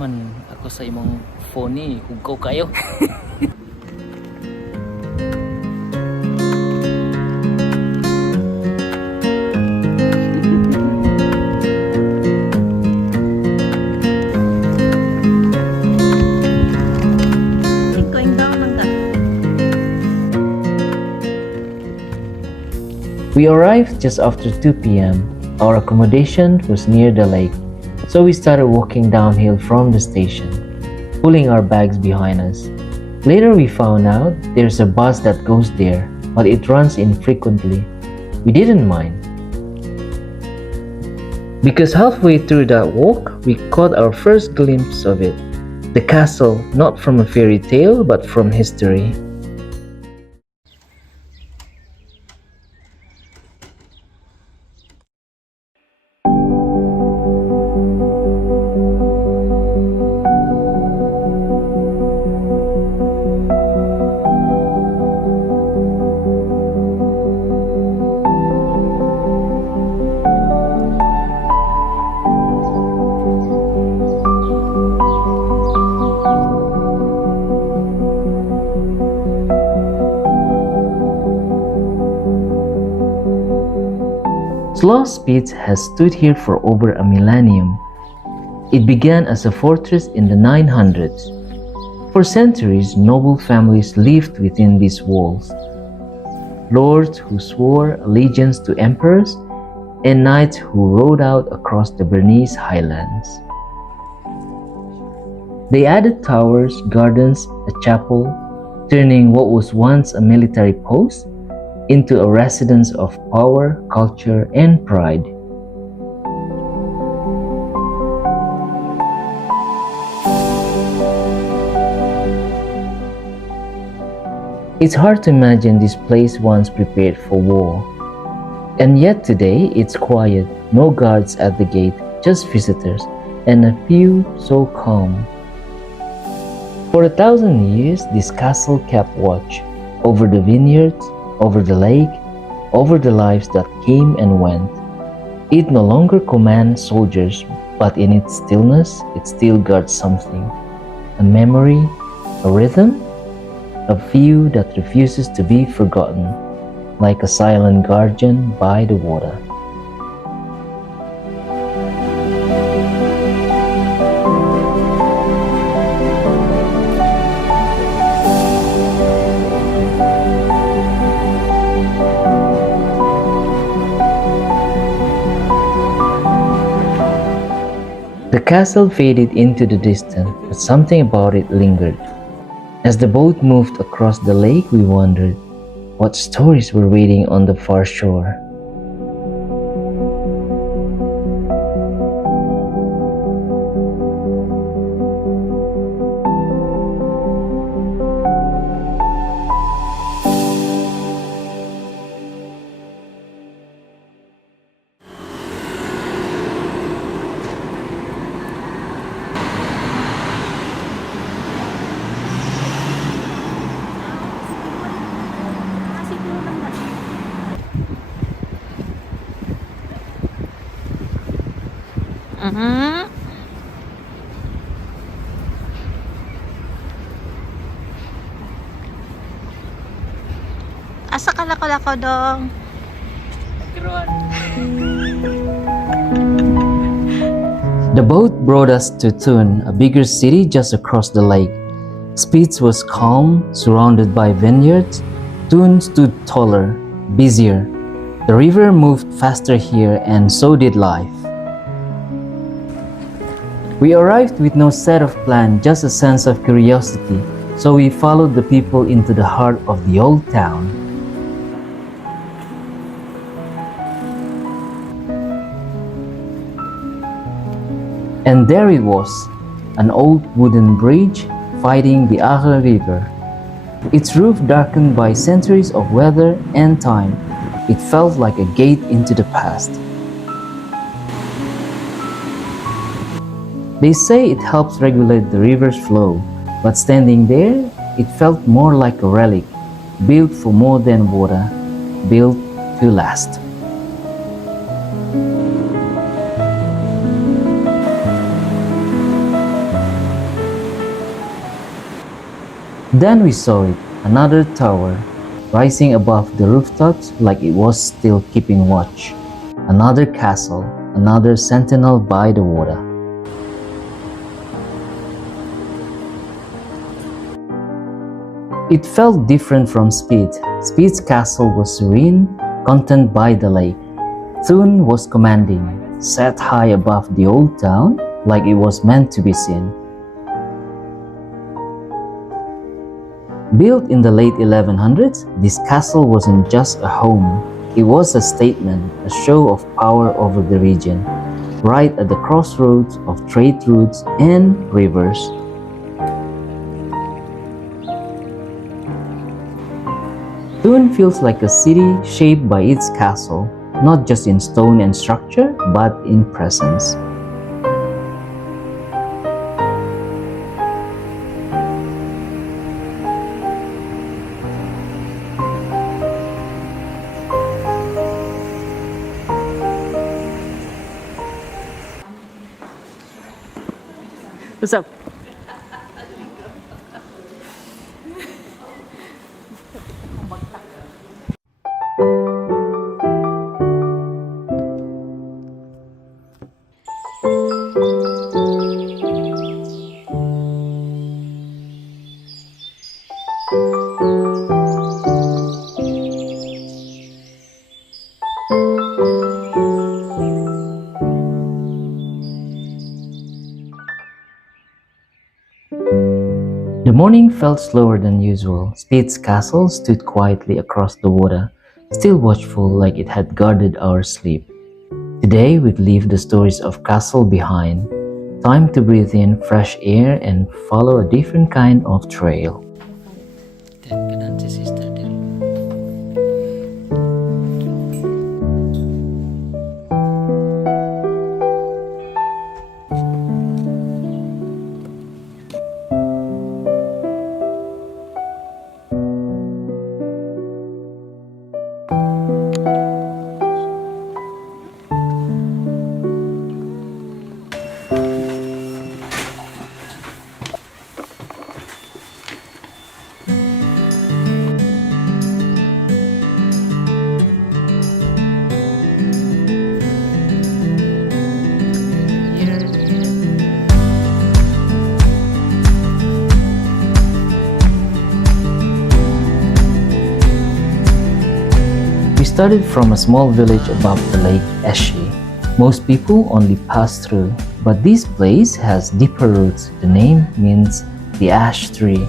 man ako sa imong phone ni, hugaw kayo. Going down lang ka. We arrived just after 2 p.m. Our accommodation was near the lake, so we started walking downhill from the station, pulling our bags behind us. Later we found out there's a bus that goes there, but it runs infrequently. We didn't mind, because halfway through that walk, we caught our first glimpse of it. The castle, not from a fairy tale, but from history. Spiez has stood here for over a millennium. It began as a fortress in the 900s. For centuries, noble families lived within these walls. Lords who swore allegiance to emperors and knights who rode out across the Bernese highlands. They added towers, gardens, a chapel, turning what was once a military post into a residence of power, culture, and pride. It's hard to imagine this place once prepared for war. And yet today it's quiet, no guards at the gate, just visitors, and a few so calm. For 1,000 years, this castle kept watch over the vineyards, over the lake, over the lives that came and went. It no longer commands soldiers, but in its stillness, it still guards something. A memory, a rhythm, a view that refuses to be forgotten, like a silent guardian by the water. The castle faded into the distance, but something about it lingered. As the boat moved across the lake, we wondered what stories were waiting on the far shore. Asa ka lako-lako dong? The boat brought us to Thun, a bigger city just across the lake. Spiez was calm, surrounded by vineyards. Thun stood taller, busier. The river moved faster here, and so did life. We arrived with no set of plan, just a sense of curiosity, so we followed the people into the heart of the old town. And there it was, an old wooden bridge fighting the Aare River. Its roof darkened by centuries of weather and time. It felt like a gate into the past. They say it helps regulate the river's flow, but standing there, it felt more like a relic, built for more than water, built to last. Then we saw it, another tower, rising above the rooftops like it was still keeping watch. Another castle, another sentinel by the water. It felt different from Spiez. Spiez's castle was serene, content by the lake. Thun was commanding, set high above the old town, like it was meant to be seen. Built in the late 1100s, this castle wasn't just a home. It was a statement, a show of power over the region, right at the crossroads of trade routes and rivers. Thun feels like a city shaped by its castle, not just in stone and structure, but in presence. What's up? The morning felt slower than usual. Spiez's castle stood quietly across the water, still watchful like it had guarded our sleep. Today we'd leave the stories of castle behind. Time to breathe in fresh air and follow a different kind of trail. We started from a small village above the lake Eschi. Most people only pass through, but this place has deeper roots. The name means the ash tree,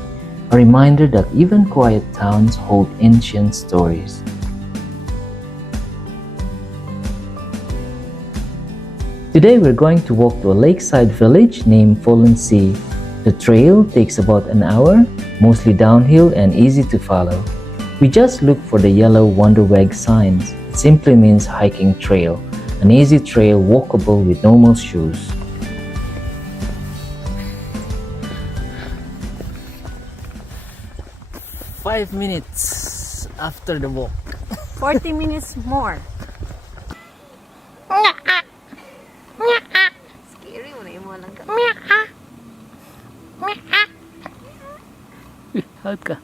a reminder that even quiet towns hold ancient stories. Today we're going to walk to a lakeside village named Florence. The trail takes about an hour, mostly downhill and easy to follow. We just look for the yellow Wanderweg signs. It simply means hiking trail, an easy trail walkable with normal shoes. Five minutes after the walk. 40 minutes more. Scary mo na yung mga langka. Out ka.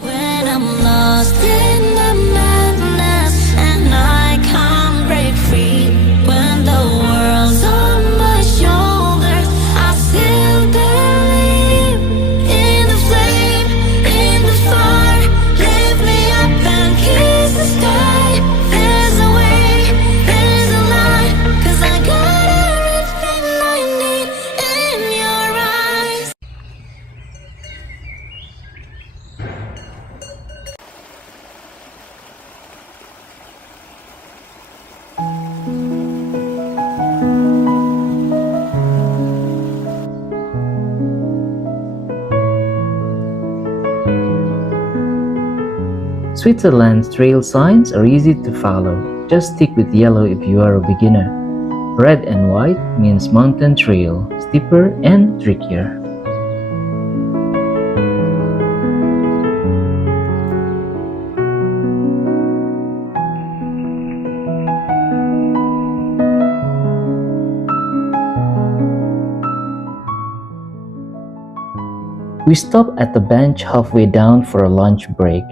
When I'm lost in the madness and I can't break free, when the world's on my shoulders, I still believe in the flame, in the fire. Lift me up and kiss the sky. There's a way, there's a light, 'cause I got everything I need in your eyes. Switzerland's trail signs are easy to follow. Just stick with yellow if you are a beginner. Red and white means mountain trail, steeper and trickier. We stopped at the bench halfway down for a lunch break,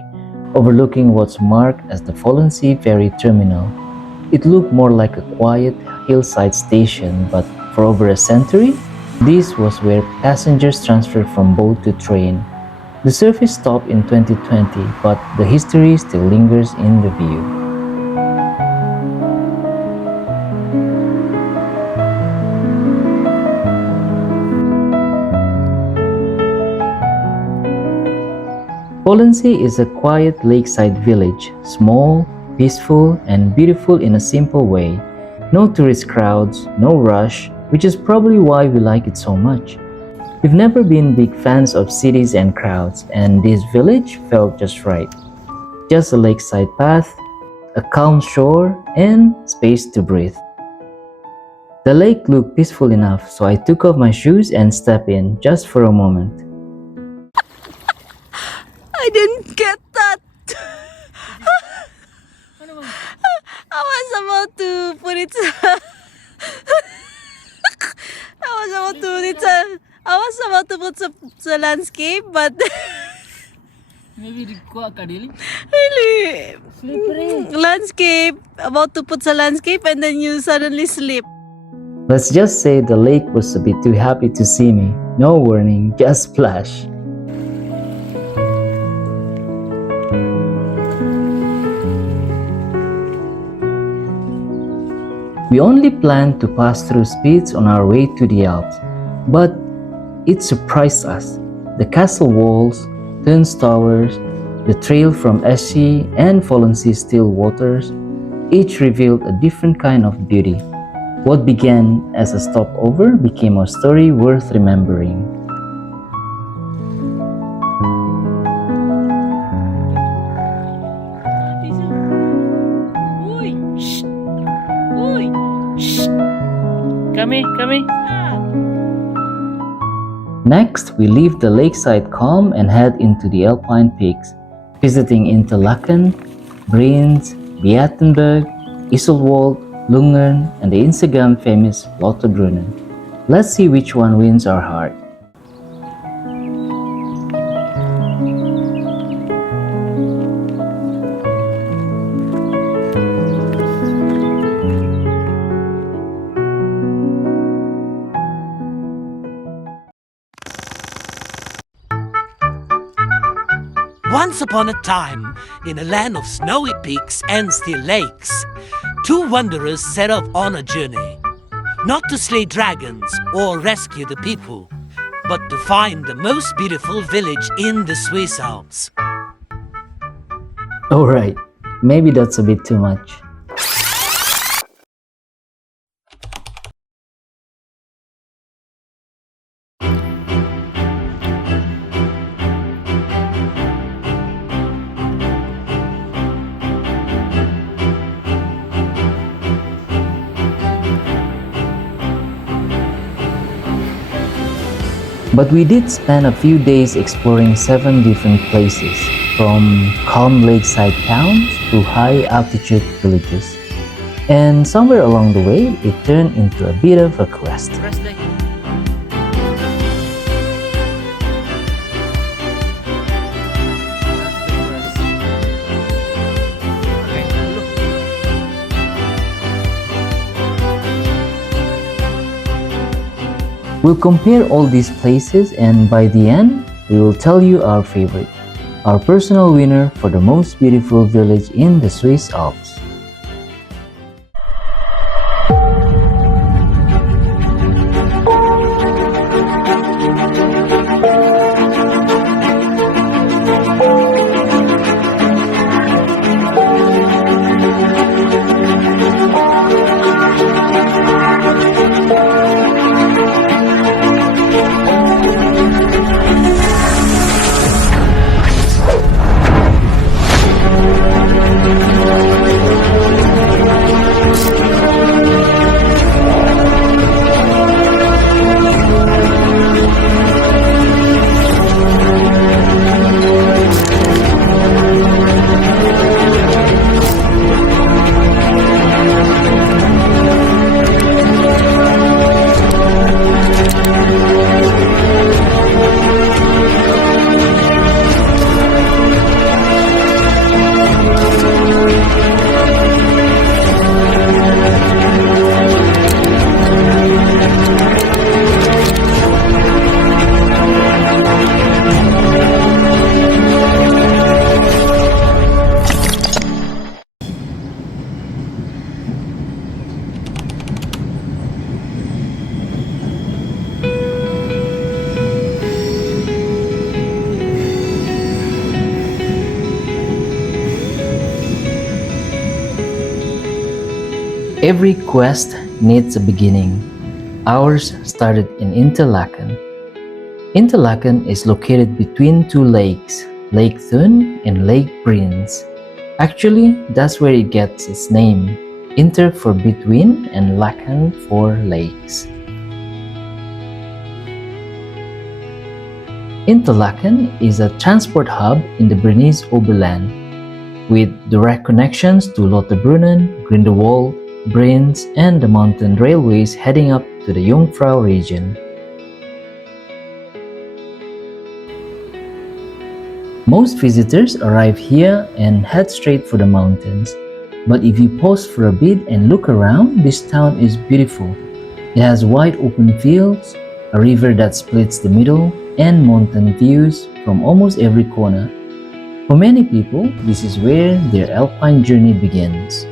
overlooking what's marked as the Florence ferry terminal. It looked more like a quiet hillside station, but for over a century, this was where passengers transferred from boat to train. The service stopped in 2020, but the history still lingers in the view. Florence is a quiet lakeside village, small, peaceful, and beautiful in a simple way. No tourist crowds, no rush, which is probably why we like it so much. We've never been big fans of cities and crowds, and this village felt just right. Just a lakeside path, a calm shore, and space to breathe. The lake looked peaceful enough, so I took off my shoes and stepped in just for a moment. I didn't get that. I was about to put it. I was about to put the landscape, but Maybe really landscape. About to put the landscape, and then you suddenly slip. Let's just say the lake was a bit too happy to see me. No warning, just splash. We only planned to pass through Spiez on our way to the Alps, but it surprised us. The castle walls, Thun's towers, the trail from Eschi and Florence's still waters, each revealed a different kind of beauty. What began as a stopover became a story worth remembering. Kami. Next, we leave the lakeside calm and head into the Alpine peaks, visiting Interlaken, Brienz, Beatenberg, Iseltwald, Lungern, and the Instagram famous Lauterbrunnen. Let's see which one wins our heart. Once upon a time, in a land of snowy peaks and still lakes, two wanderers set off on a journey, not to slay dragons or rescue the people, but to find the most beautiful village in the Swiss Alps. Alright, maybe that's a bit too much. But we did spend a few days exploring 7 different places, from calm lakeside towns to high-altitude villages. And somewhere along the way, it turned into a bit of a quest. We'll compare all these places, and by the end, we will tell you our favorite, our personal winner for the most beautiful village in the Swiss Alps. Every quest needs a beginning. Ours started in Interlaken. Interlaken is located between two lakes, Lake Thun and Lake Brienz. Actually, that's where it gets its name. Inter for between and Laken for lakes. Interlaken is a transport hub in the Bernese Oberland, with direct connections to Lauterbrunnen, Grindelwald, Brienz, and the mountain railways heading up to the Jungfrau region. Most visitors arrive here and head straight for the mountains. But if you pause for a bit and look around, this town is beautiful. It has wide open fields, a river that splits the middle, and mountain views from almost every corner. For many people, this is where their Alpine journey begins.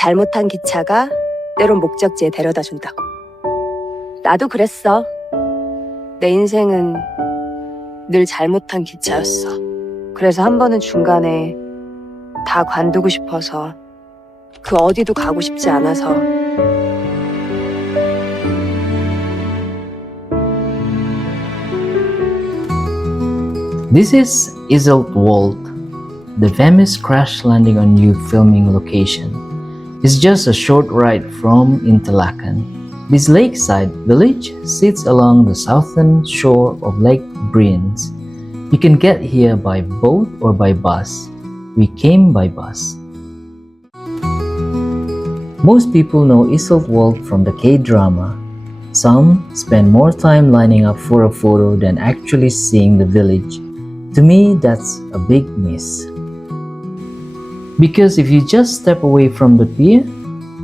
잘못한 기차가 때론 목적지에 데려다 준다고. 나도 그랬어. 내 인생은 늘 잘못한 기차였어. 그래서 한 번은 중간에 다 관두고 싶어서 그 어디도 가고 싶지 않아서 This is Iseltwald, the famous crash landing on you filming location. It's just a short ride from Interlaken. This lakeside village sits along the southern shore of Lake Brienz. You can get here by boat or by bus. We came by bus. Most people know Iseltwald from the K-drama. Some spend more time lining up for a photo than actually seeing the village. To me, that's a big miss. Because if you just step away from the pier,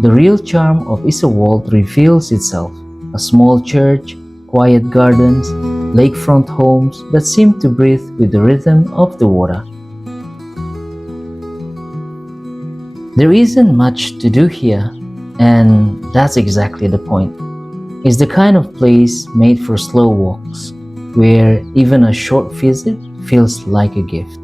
the real charm of Iseltwald reveals itself. A small church, quiet gardens, lakefront homes that seem to breathe with the rhythm of the water. There isn't much to do here, and that's exactly the point. It's the kind of place made for slow walks, where even a short visit feels like a gift.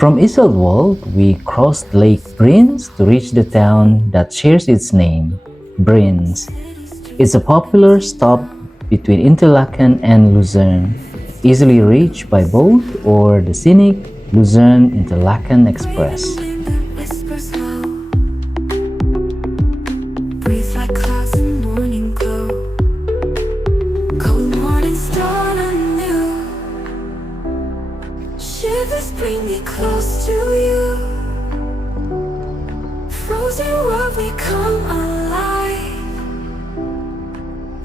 From Iseltwald, we crossed Lake Brienz to reach the town that shares its name, Brienz. It's a popular stop between Interlaken and Luzern, easily reached by boat or the scenic Luzern-Interlaken Express. Shivers bring me close to you. Frozen world, we come alive.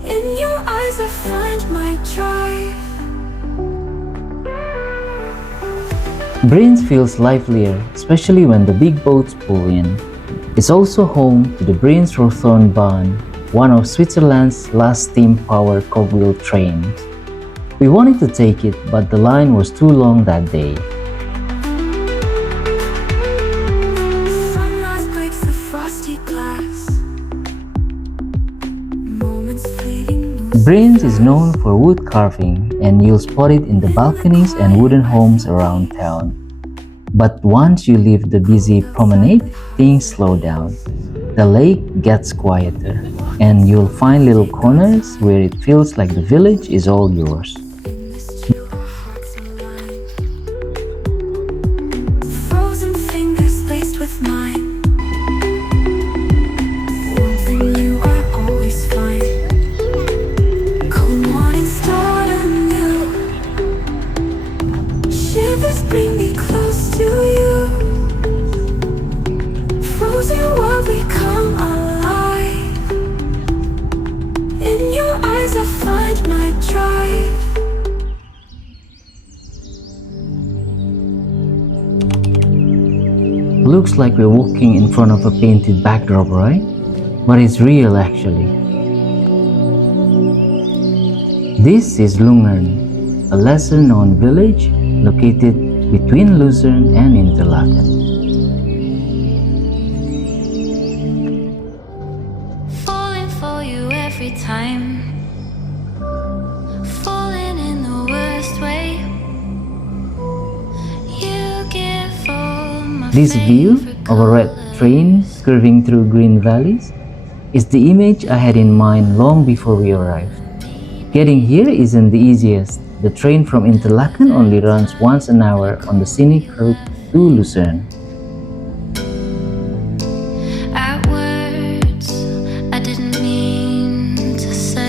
In your eyes I find my drive. Brienz feels livelier, especially when the big boats pull in. It's also home to the Brienz-Rothorn-Bahn, one of Switzerland's last steam-powered cogwheel trains. We wanted to take it, but the line was too long that day. Sunrise breaks the frosty glass. Moments fleeting. Brienz is known for wood carving, and you'll spot it in the balconies and wooden homes around town. But once you leave the busy promenade, things slow down. The lake gets quieter, and you'll find little corners where it feels like the village is all yours. Frozen fingers laced with mine. Warmth in you I always find. Cold morning start anew. Shivers bring me close to you. Frozen world, we come alive. In your eyes I find my drive. Looks like we're walking in front of a painted backdrop, right? But it's real actually. This is Lungern, a lesser-known village located between Luzern and Interlaken. Falling for you every time. Falling in the worst way. You give all my This view of a red train curving through green valleys is the image I had in mind long before we arrived. Getting here isn't the easiest. The train from Interlaken only runs once an hour on the scenic route to Luzern. at words I didn't mean to say.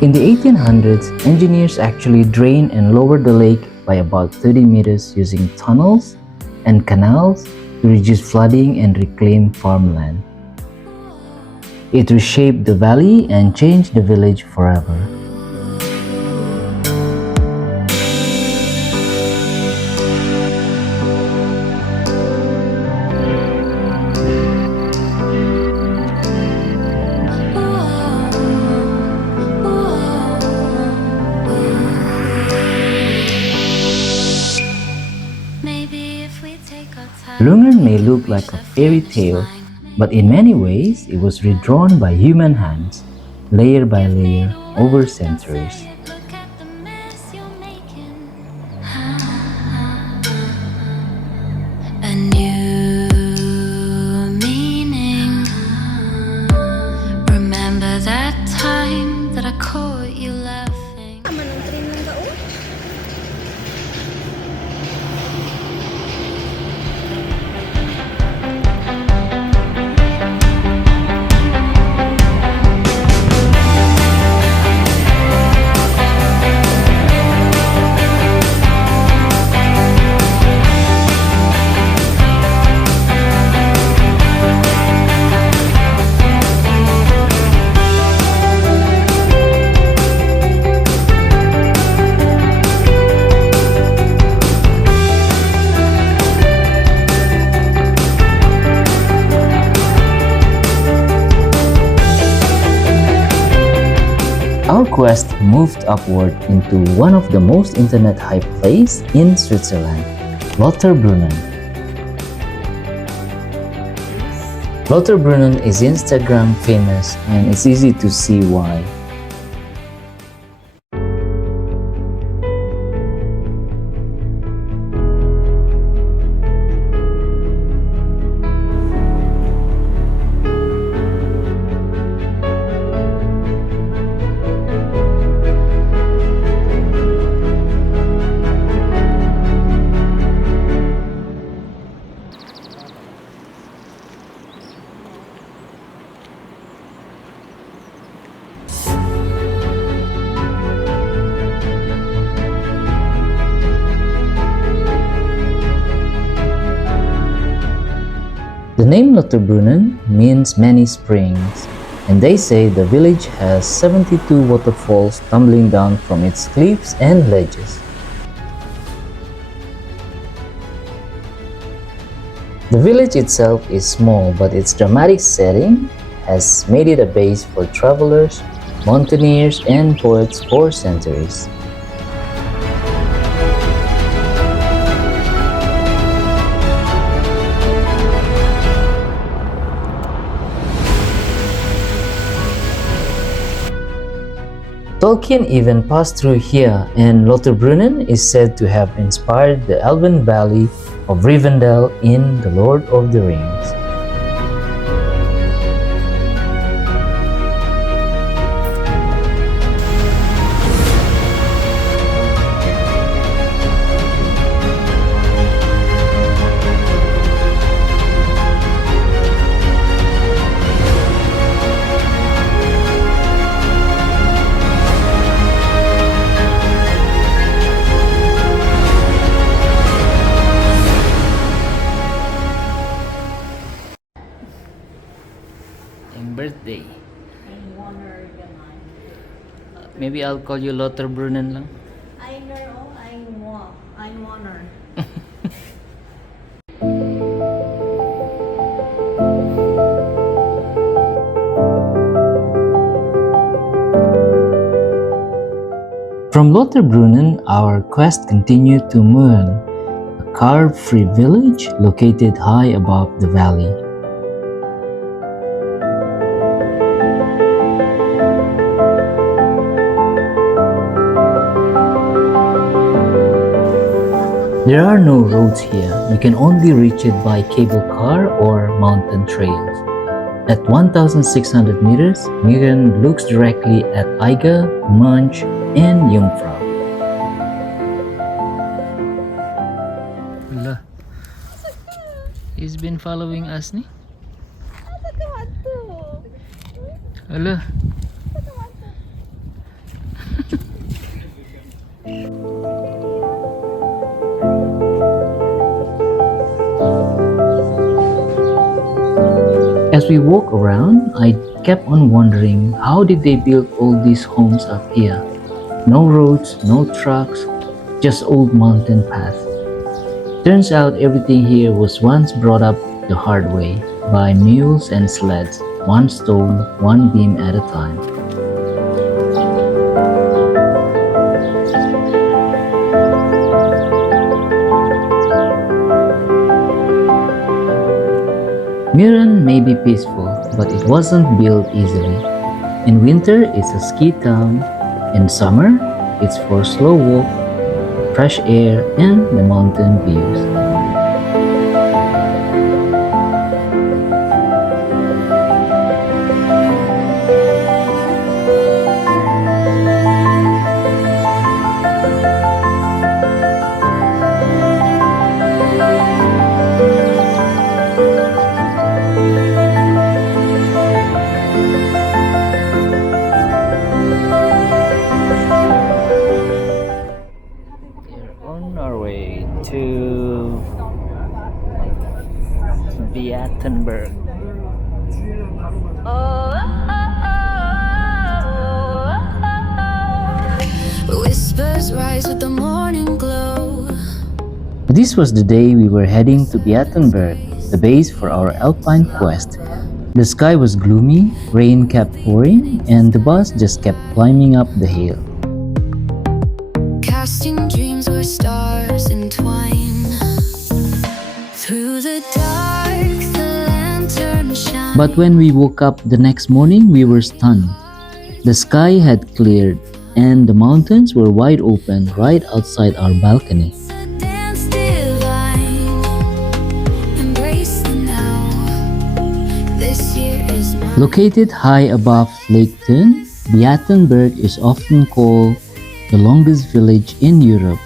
In the 1800s, engineers actually drained and lowered the lake by about 30 meters using tunnels and canals to reduce flooding and reclaim farmland. It reshaped the valley and changed the village forever. Lungern may look like a fairy tale, but in many ways it was redrawn by human hands, layer by layer, over centuries. A new meaning. Remember that time that I caught you laughing. Our quest moved upward into one of the most internet-hyped places in Switzerland, Lauterbrunnen. Lauterbrunnen is Instagram famous, and it's easy to see why. The name Lauterbrunnen means many springs, and they say the village has 72 waterfalls tumbling down from its cliffs and ledges. The village itself is small, but its dramatic setting has made it a base for travelers, mountaineers, and poets for centuries. Tolkien even passed through here, and Lauterbrunnen is said to have inspired the Elven Valley of Rivendell in The Lord of the Rings. Birthday. Maybe I'll call you Lauterbrunnen lang. I know, I'm honored. From Lauterbrunnen, our quest continued to Mürren, a carb-free village located high above the valley. There are no roads here. You can only reach it by cable car or mountain trails. At 1,600 meters, Mürren looks directly at Eiger, Munch, and Jungfrau. Hala. He's been following us ni? Hala. As we walk around, I kept on wondering, how did they build all these homes up here? No roads, no trucks, just old mountain paths. Turns out everything here was once brought up the hard way, by mules and sleds, one stone, one beam at a time. Mürren may be peaceful, but it wasn't built easily. In winter, it's a ski town. In summer, it's for slow walk, fresh air, and the mountain views. To Beatenberg. Whispers rise with the morning glow. This was the day we were heading to Beatenberg, the base for our Alpine quest. The sky was gloomy, rain kept pouring, and the bus just kept climbing up the hill. Casting dreams where stars entwine. Through the dark, the lantern shines. But when we woke up the next morning, we were stunned. The sky had cleared, and the mountains were wide open right outside our balcony. Located high above Lake Thun, Beatenberg is often called the longest village in Europe.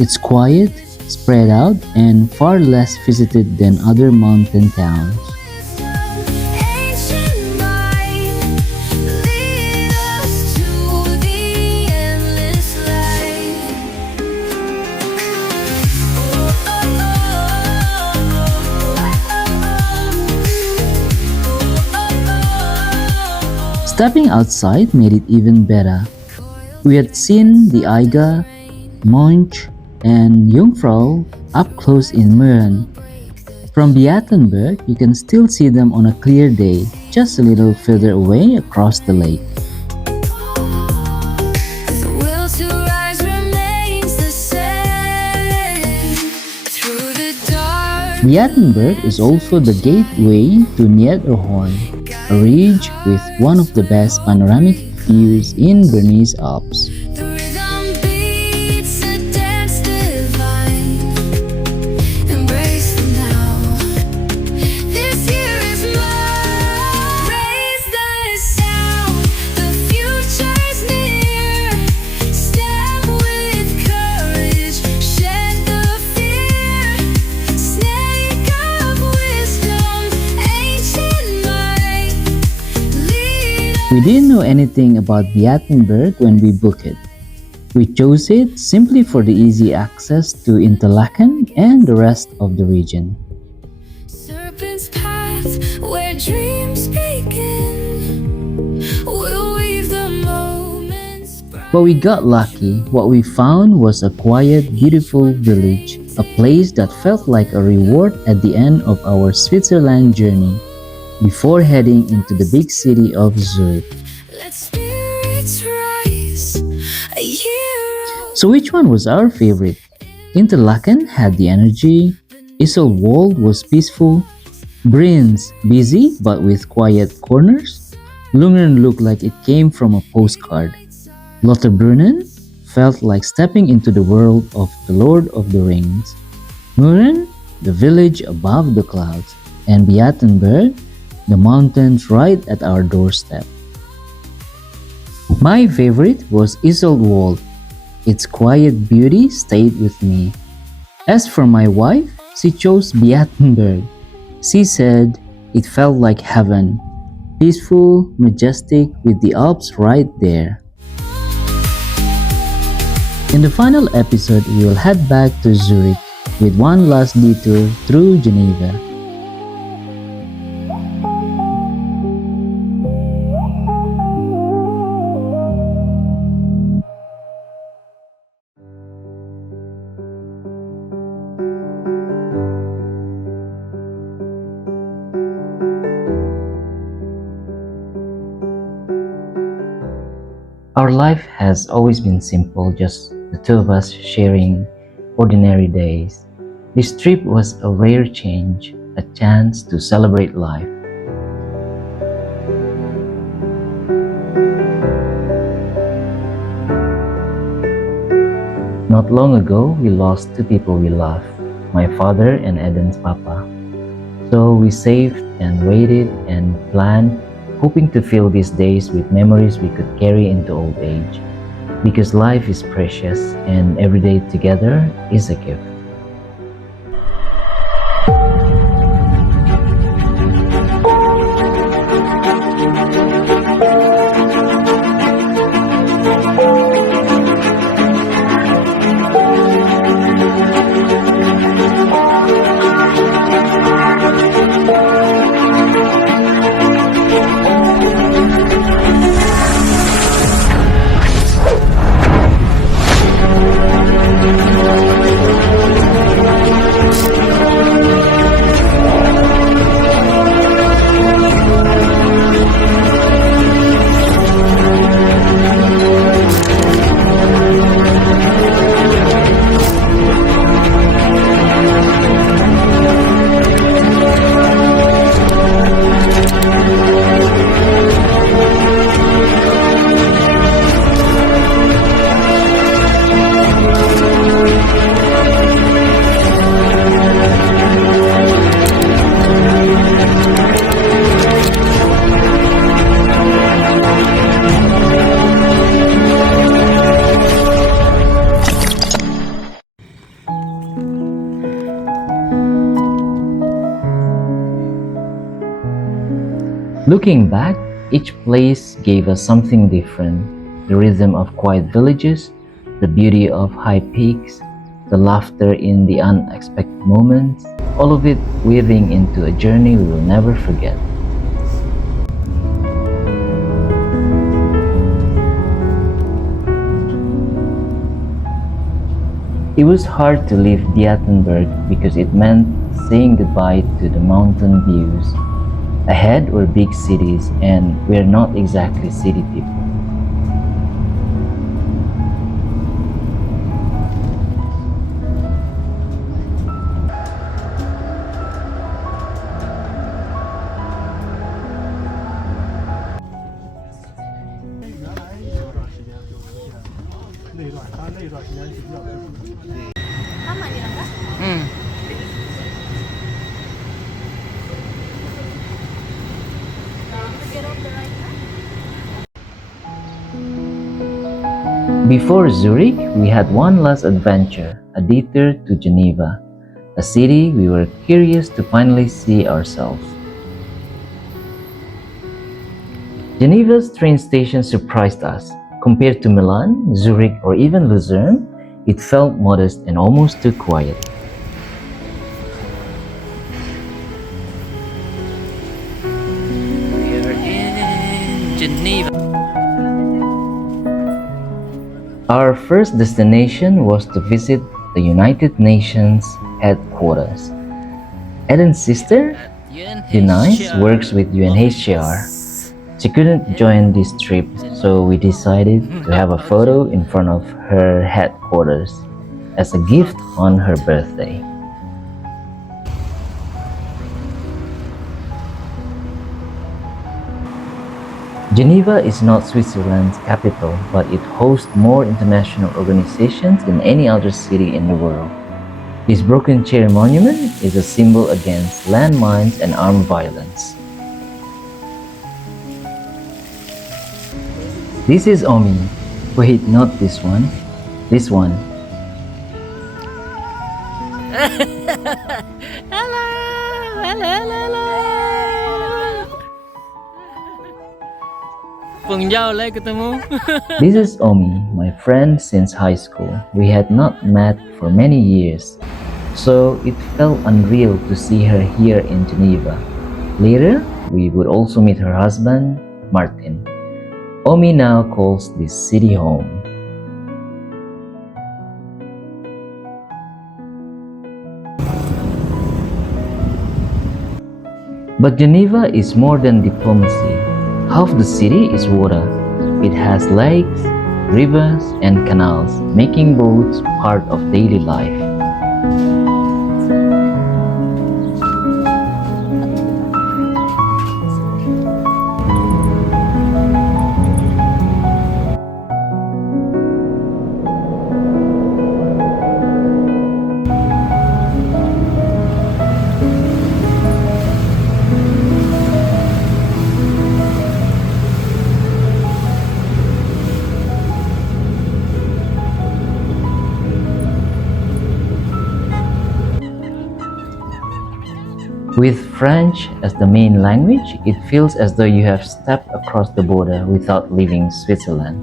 It's quiet, spread out, and far less visited than other mountain towns. Stepping outside made it even better. We had seen the Eiger, Monch, and Jungfrau up close in Mürren. From Beatenberg, you can still see them on a clear day, just a little further away across the lake. The will to rise remains the same through the dark. Beatenberg is also the gateway to Niederhorn, a ridge with one of the best panoramic views in Bernese Alps. The rhythm beats a dance divine. Embrace the now. This year is mine. Raise the sound. The future's near. Step with courage. Shed the fear. Snake of wisdom. Ancient might. Lead We didn't know anything about Beatenberg when we booked it. We chose it simply for the easy access to Interlaken and the rest of the region. serpent's path where dreams begin. We'll weave the moments bright. But we got lucky. What we found was a quiet, beautiful village, a place that felt like a reward at the end of our Switzerland journey, before heading into the big city of Zurich. Let spirits rise. A year So which one was our favorite? Interlaken had the energy, Iseltwald was peaceful, Brienz busy but with quiet corners, Lungern looked like it came from a postcard, Lauterbrunnen felt like stepping into the world of The Lord of the Rings, Mürren, the village above the clouds, and Beatenberg, the mountains right at our doorstep. My favorite was Iseltwald. Its quiet beauty stayed with me. As for my wife, she chose Beatenberg. She said it felt like heaven, peaceful, majestic, with the Alps right there. In the final episode, we will head back to Zurich with one last detour through Geneva. Our life has always been simple, just the two of us sharing ordinary days. This trip was a rare change, a chance to celebrate life. Not long ago, we lost two people we love, my father and Eden's papa. So we saved and waited and planned, hoping to fill these days with memories we could carry into old age. Because life is precious and every day together is a gift. Looking back, each place gave us something different. The rhythm of quiet villages, the beauty of high peaks, the laughter in the unexpected moments, all of it weaving into a journey we will never forget. It was hard to leave Beatenberg because it meant saying goodbye to the mountain views. Ahead were big cities, and we're not exactly city people. Before Zurich, we had one last adventure, a detour to Geneva, a city we were curious to finally see ourselves. Geneva's train station surprised us. Compared to Milan, Zurich, or even Luzerne, it felt modest and almost too quiet. We are in Geneva. Our first destination was to visit the United Nations headquarters. Eden's sister, Eunice, works with UNHCR. She couldn't join this trip, so we decided to have a photo in front of her headquarters as a gift on her birthday. Geneva is not Switzerland's capital, but it hosts more international organizations than any other city in the world. This broken chair monument is a symbol against landmines and armed violence. This is Omi. Wait, not this one. This one. This is Omi, my friend since high school. We had not met for many years, so it felt unreal to see her here in Geneva. Later, we would also meet her husband, Martin. Omi now calls this city home. But Geneva is more than diplomacy. Half the city is water. It has lakes, rivers, and canals, making boats part of daily life. With French as the main language, it feels as though you have stepped across the border without leaving Switzerland.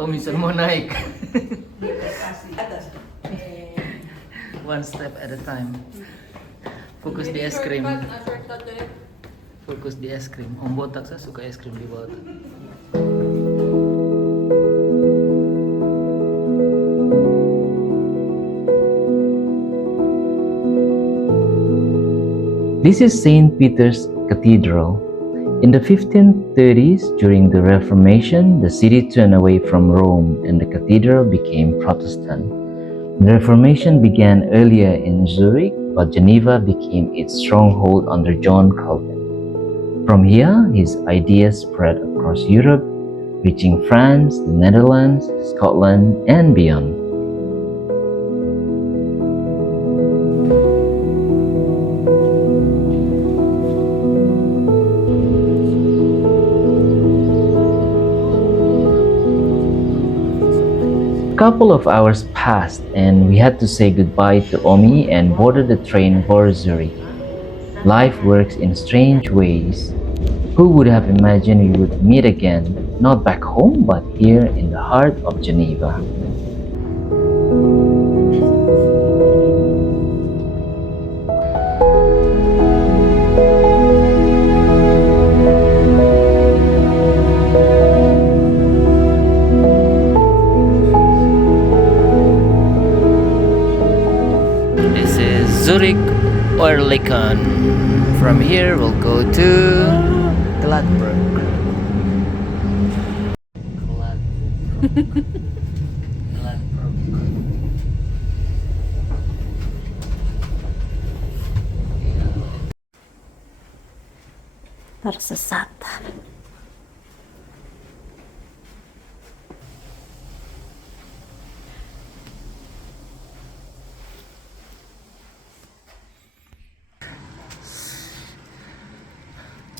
Minsan mo naik. One step at a time. Fokus di es krim. Fokus di es krim. Om botak saya suka es krim di bawah. This is St. Peter's Cathedral. In the 1530s, during the Reformation, the city turned away from Rome and the cathedral became Protestant. The Reformation began earlier in Zurich, but Geneva became its stronghold under John Calvin. From here, his ideas spread across Europe, reaching France, the Netherlands, Scotland, and beyond. A couple of hours passed and we had to say goodbye to Omi and boarded the train for Zurich. Life works in strange ways. Who would have imagined we would meet again, not back home, but here in the heart of Geneva? Zurich or Laken. From here we'll go to Gladberg. Tersesat.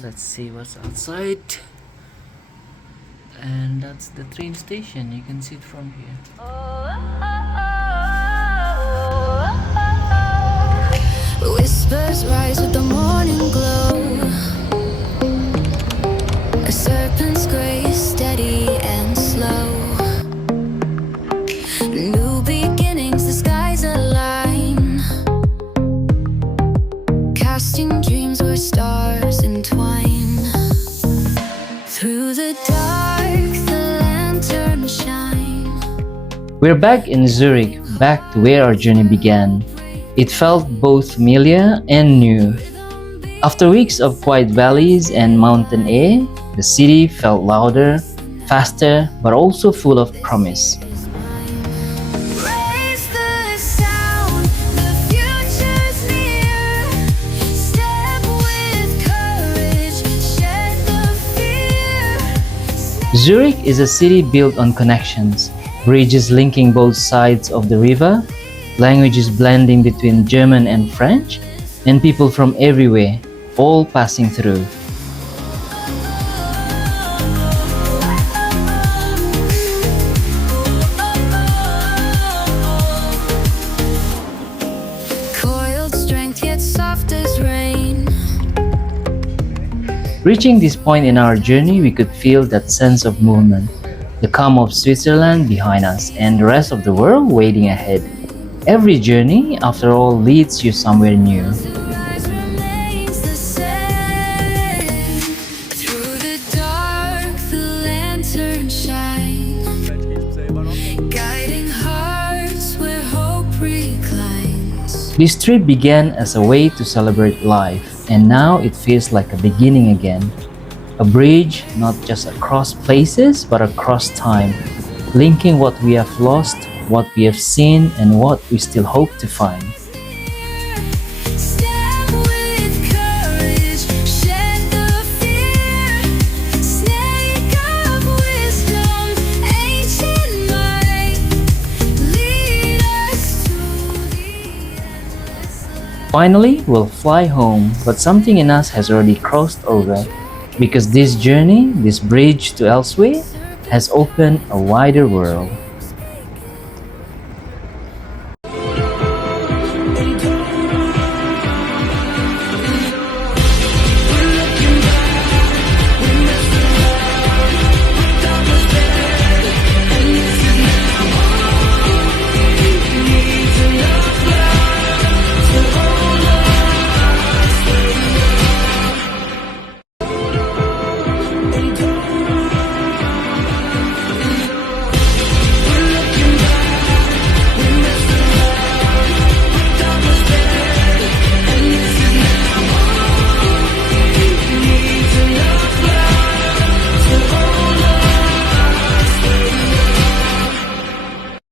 Let's see what's outside. And that's the train station. You can see it from here. Whispers rise with the morning glow. A serpent's grace, steady and slow. New beginnings, the skies align. Casting dreams where stars entwine. Through the dark, the lantern shine. We're back in Zurich, back to where our journey began. It felt both familiar and new. After weeks of quiet valleys and mountain air, the city felt louder, faster, but also full of promise. Raise the sound, the future's near. Step with courage, shed the fear. Zurich is a city built on connections, bridges linking both sides of the river, languages blending between German and French, and people from everywhere, all passing through. Coiled strength yet soft as rain. Reaching this point in our journey, we could feel that sense of movement, the calm of Switzerland behind us, and the rest of the world waiting ahead. Every journey, after all, leads you somewhere new. Rise remains the same. Through the dark, the lantern shine. Guiding hearts where hope reclines. This trip began as a way to celebrate life, and now it feels like a beginning again. A bridge not just across places, but across time, linking what we have lost, what we have seen, and what we still hope to find. Step with courage, shed the fear. Snake of wisdom, ancient might. Lead us to the endless light. Finally, we'll fly home, but something in us has already crossed over, because this journey, this bridge to elsewhere, has opened a wider world.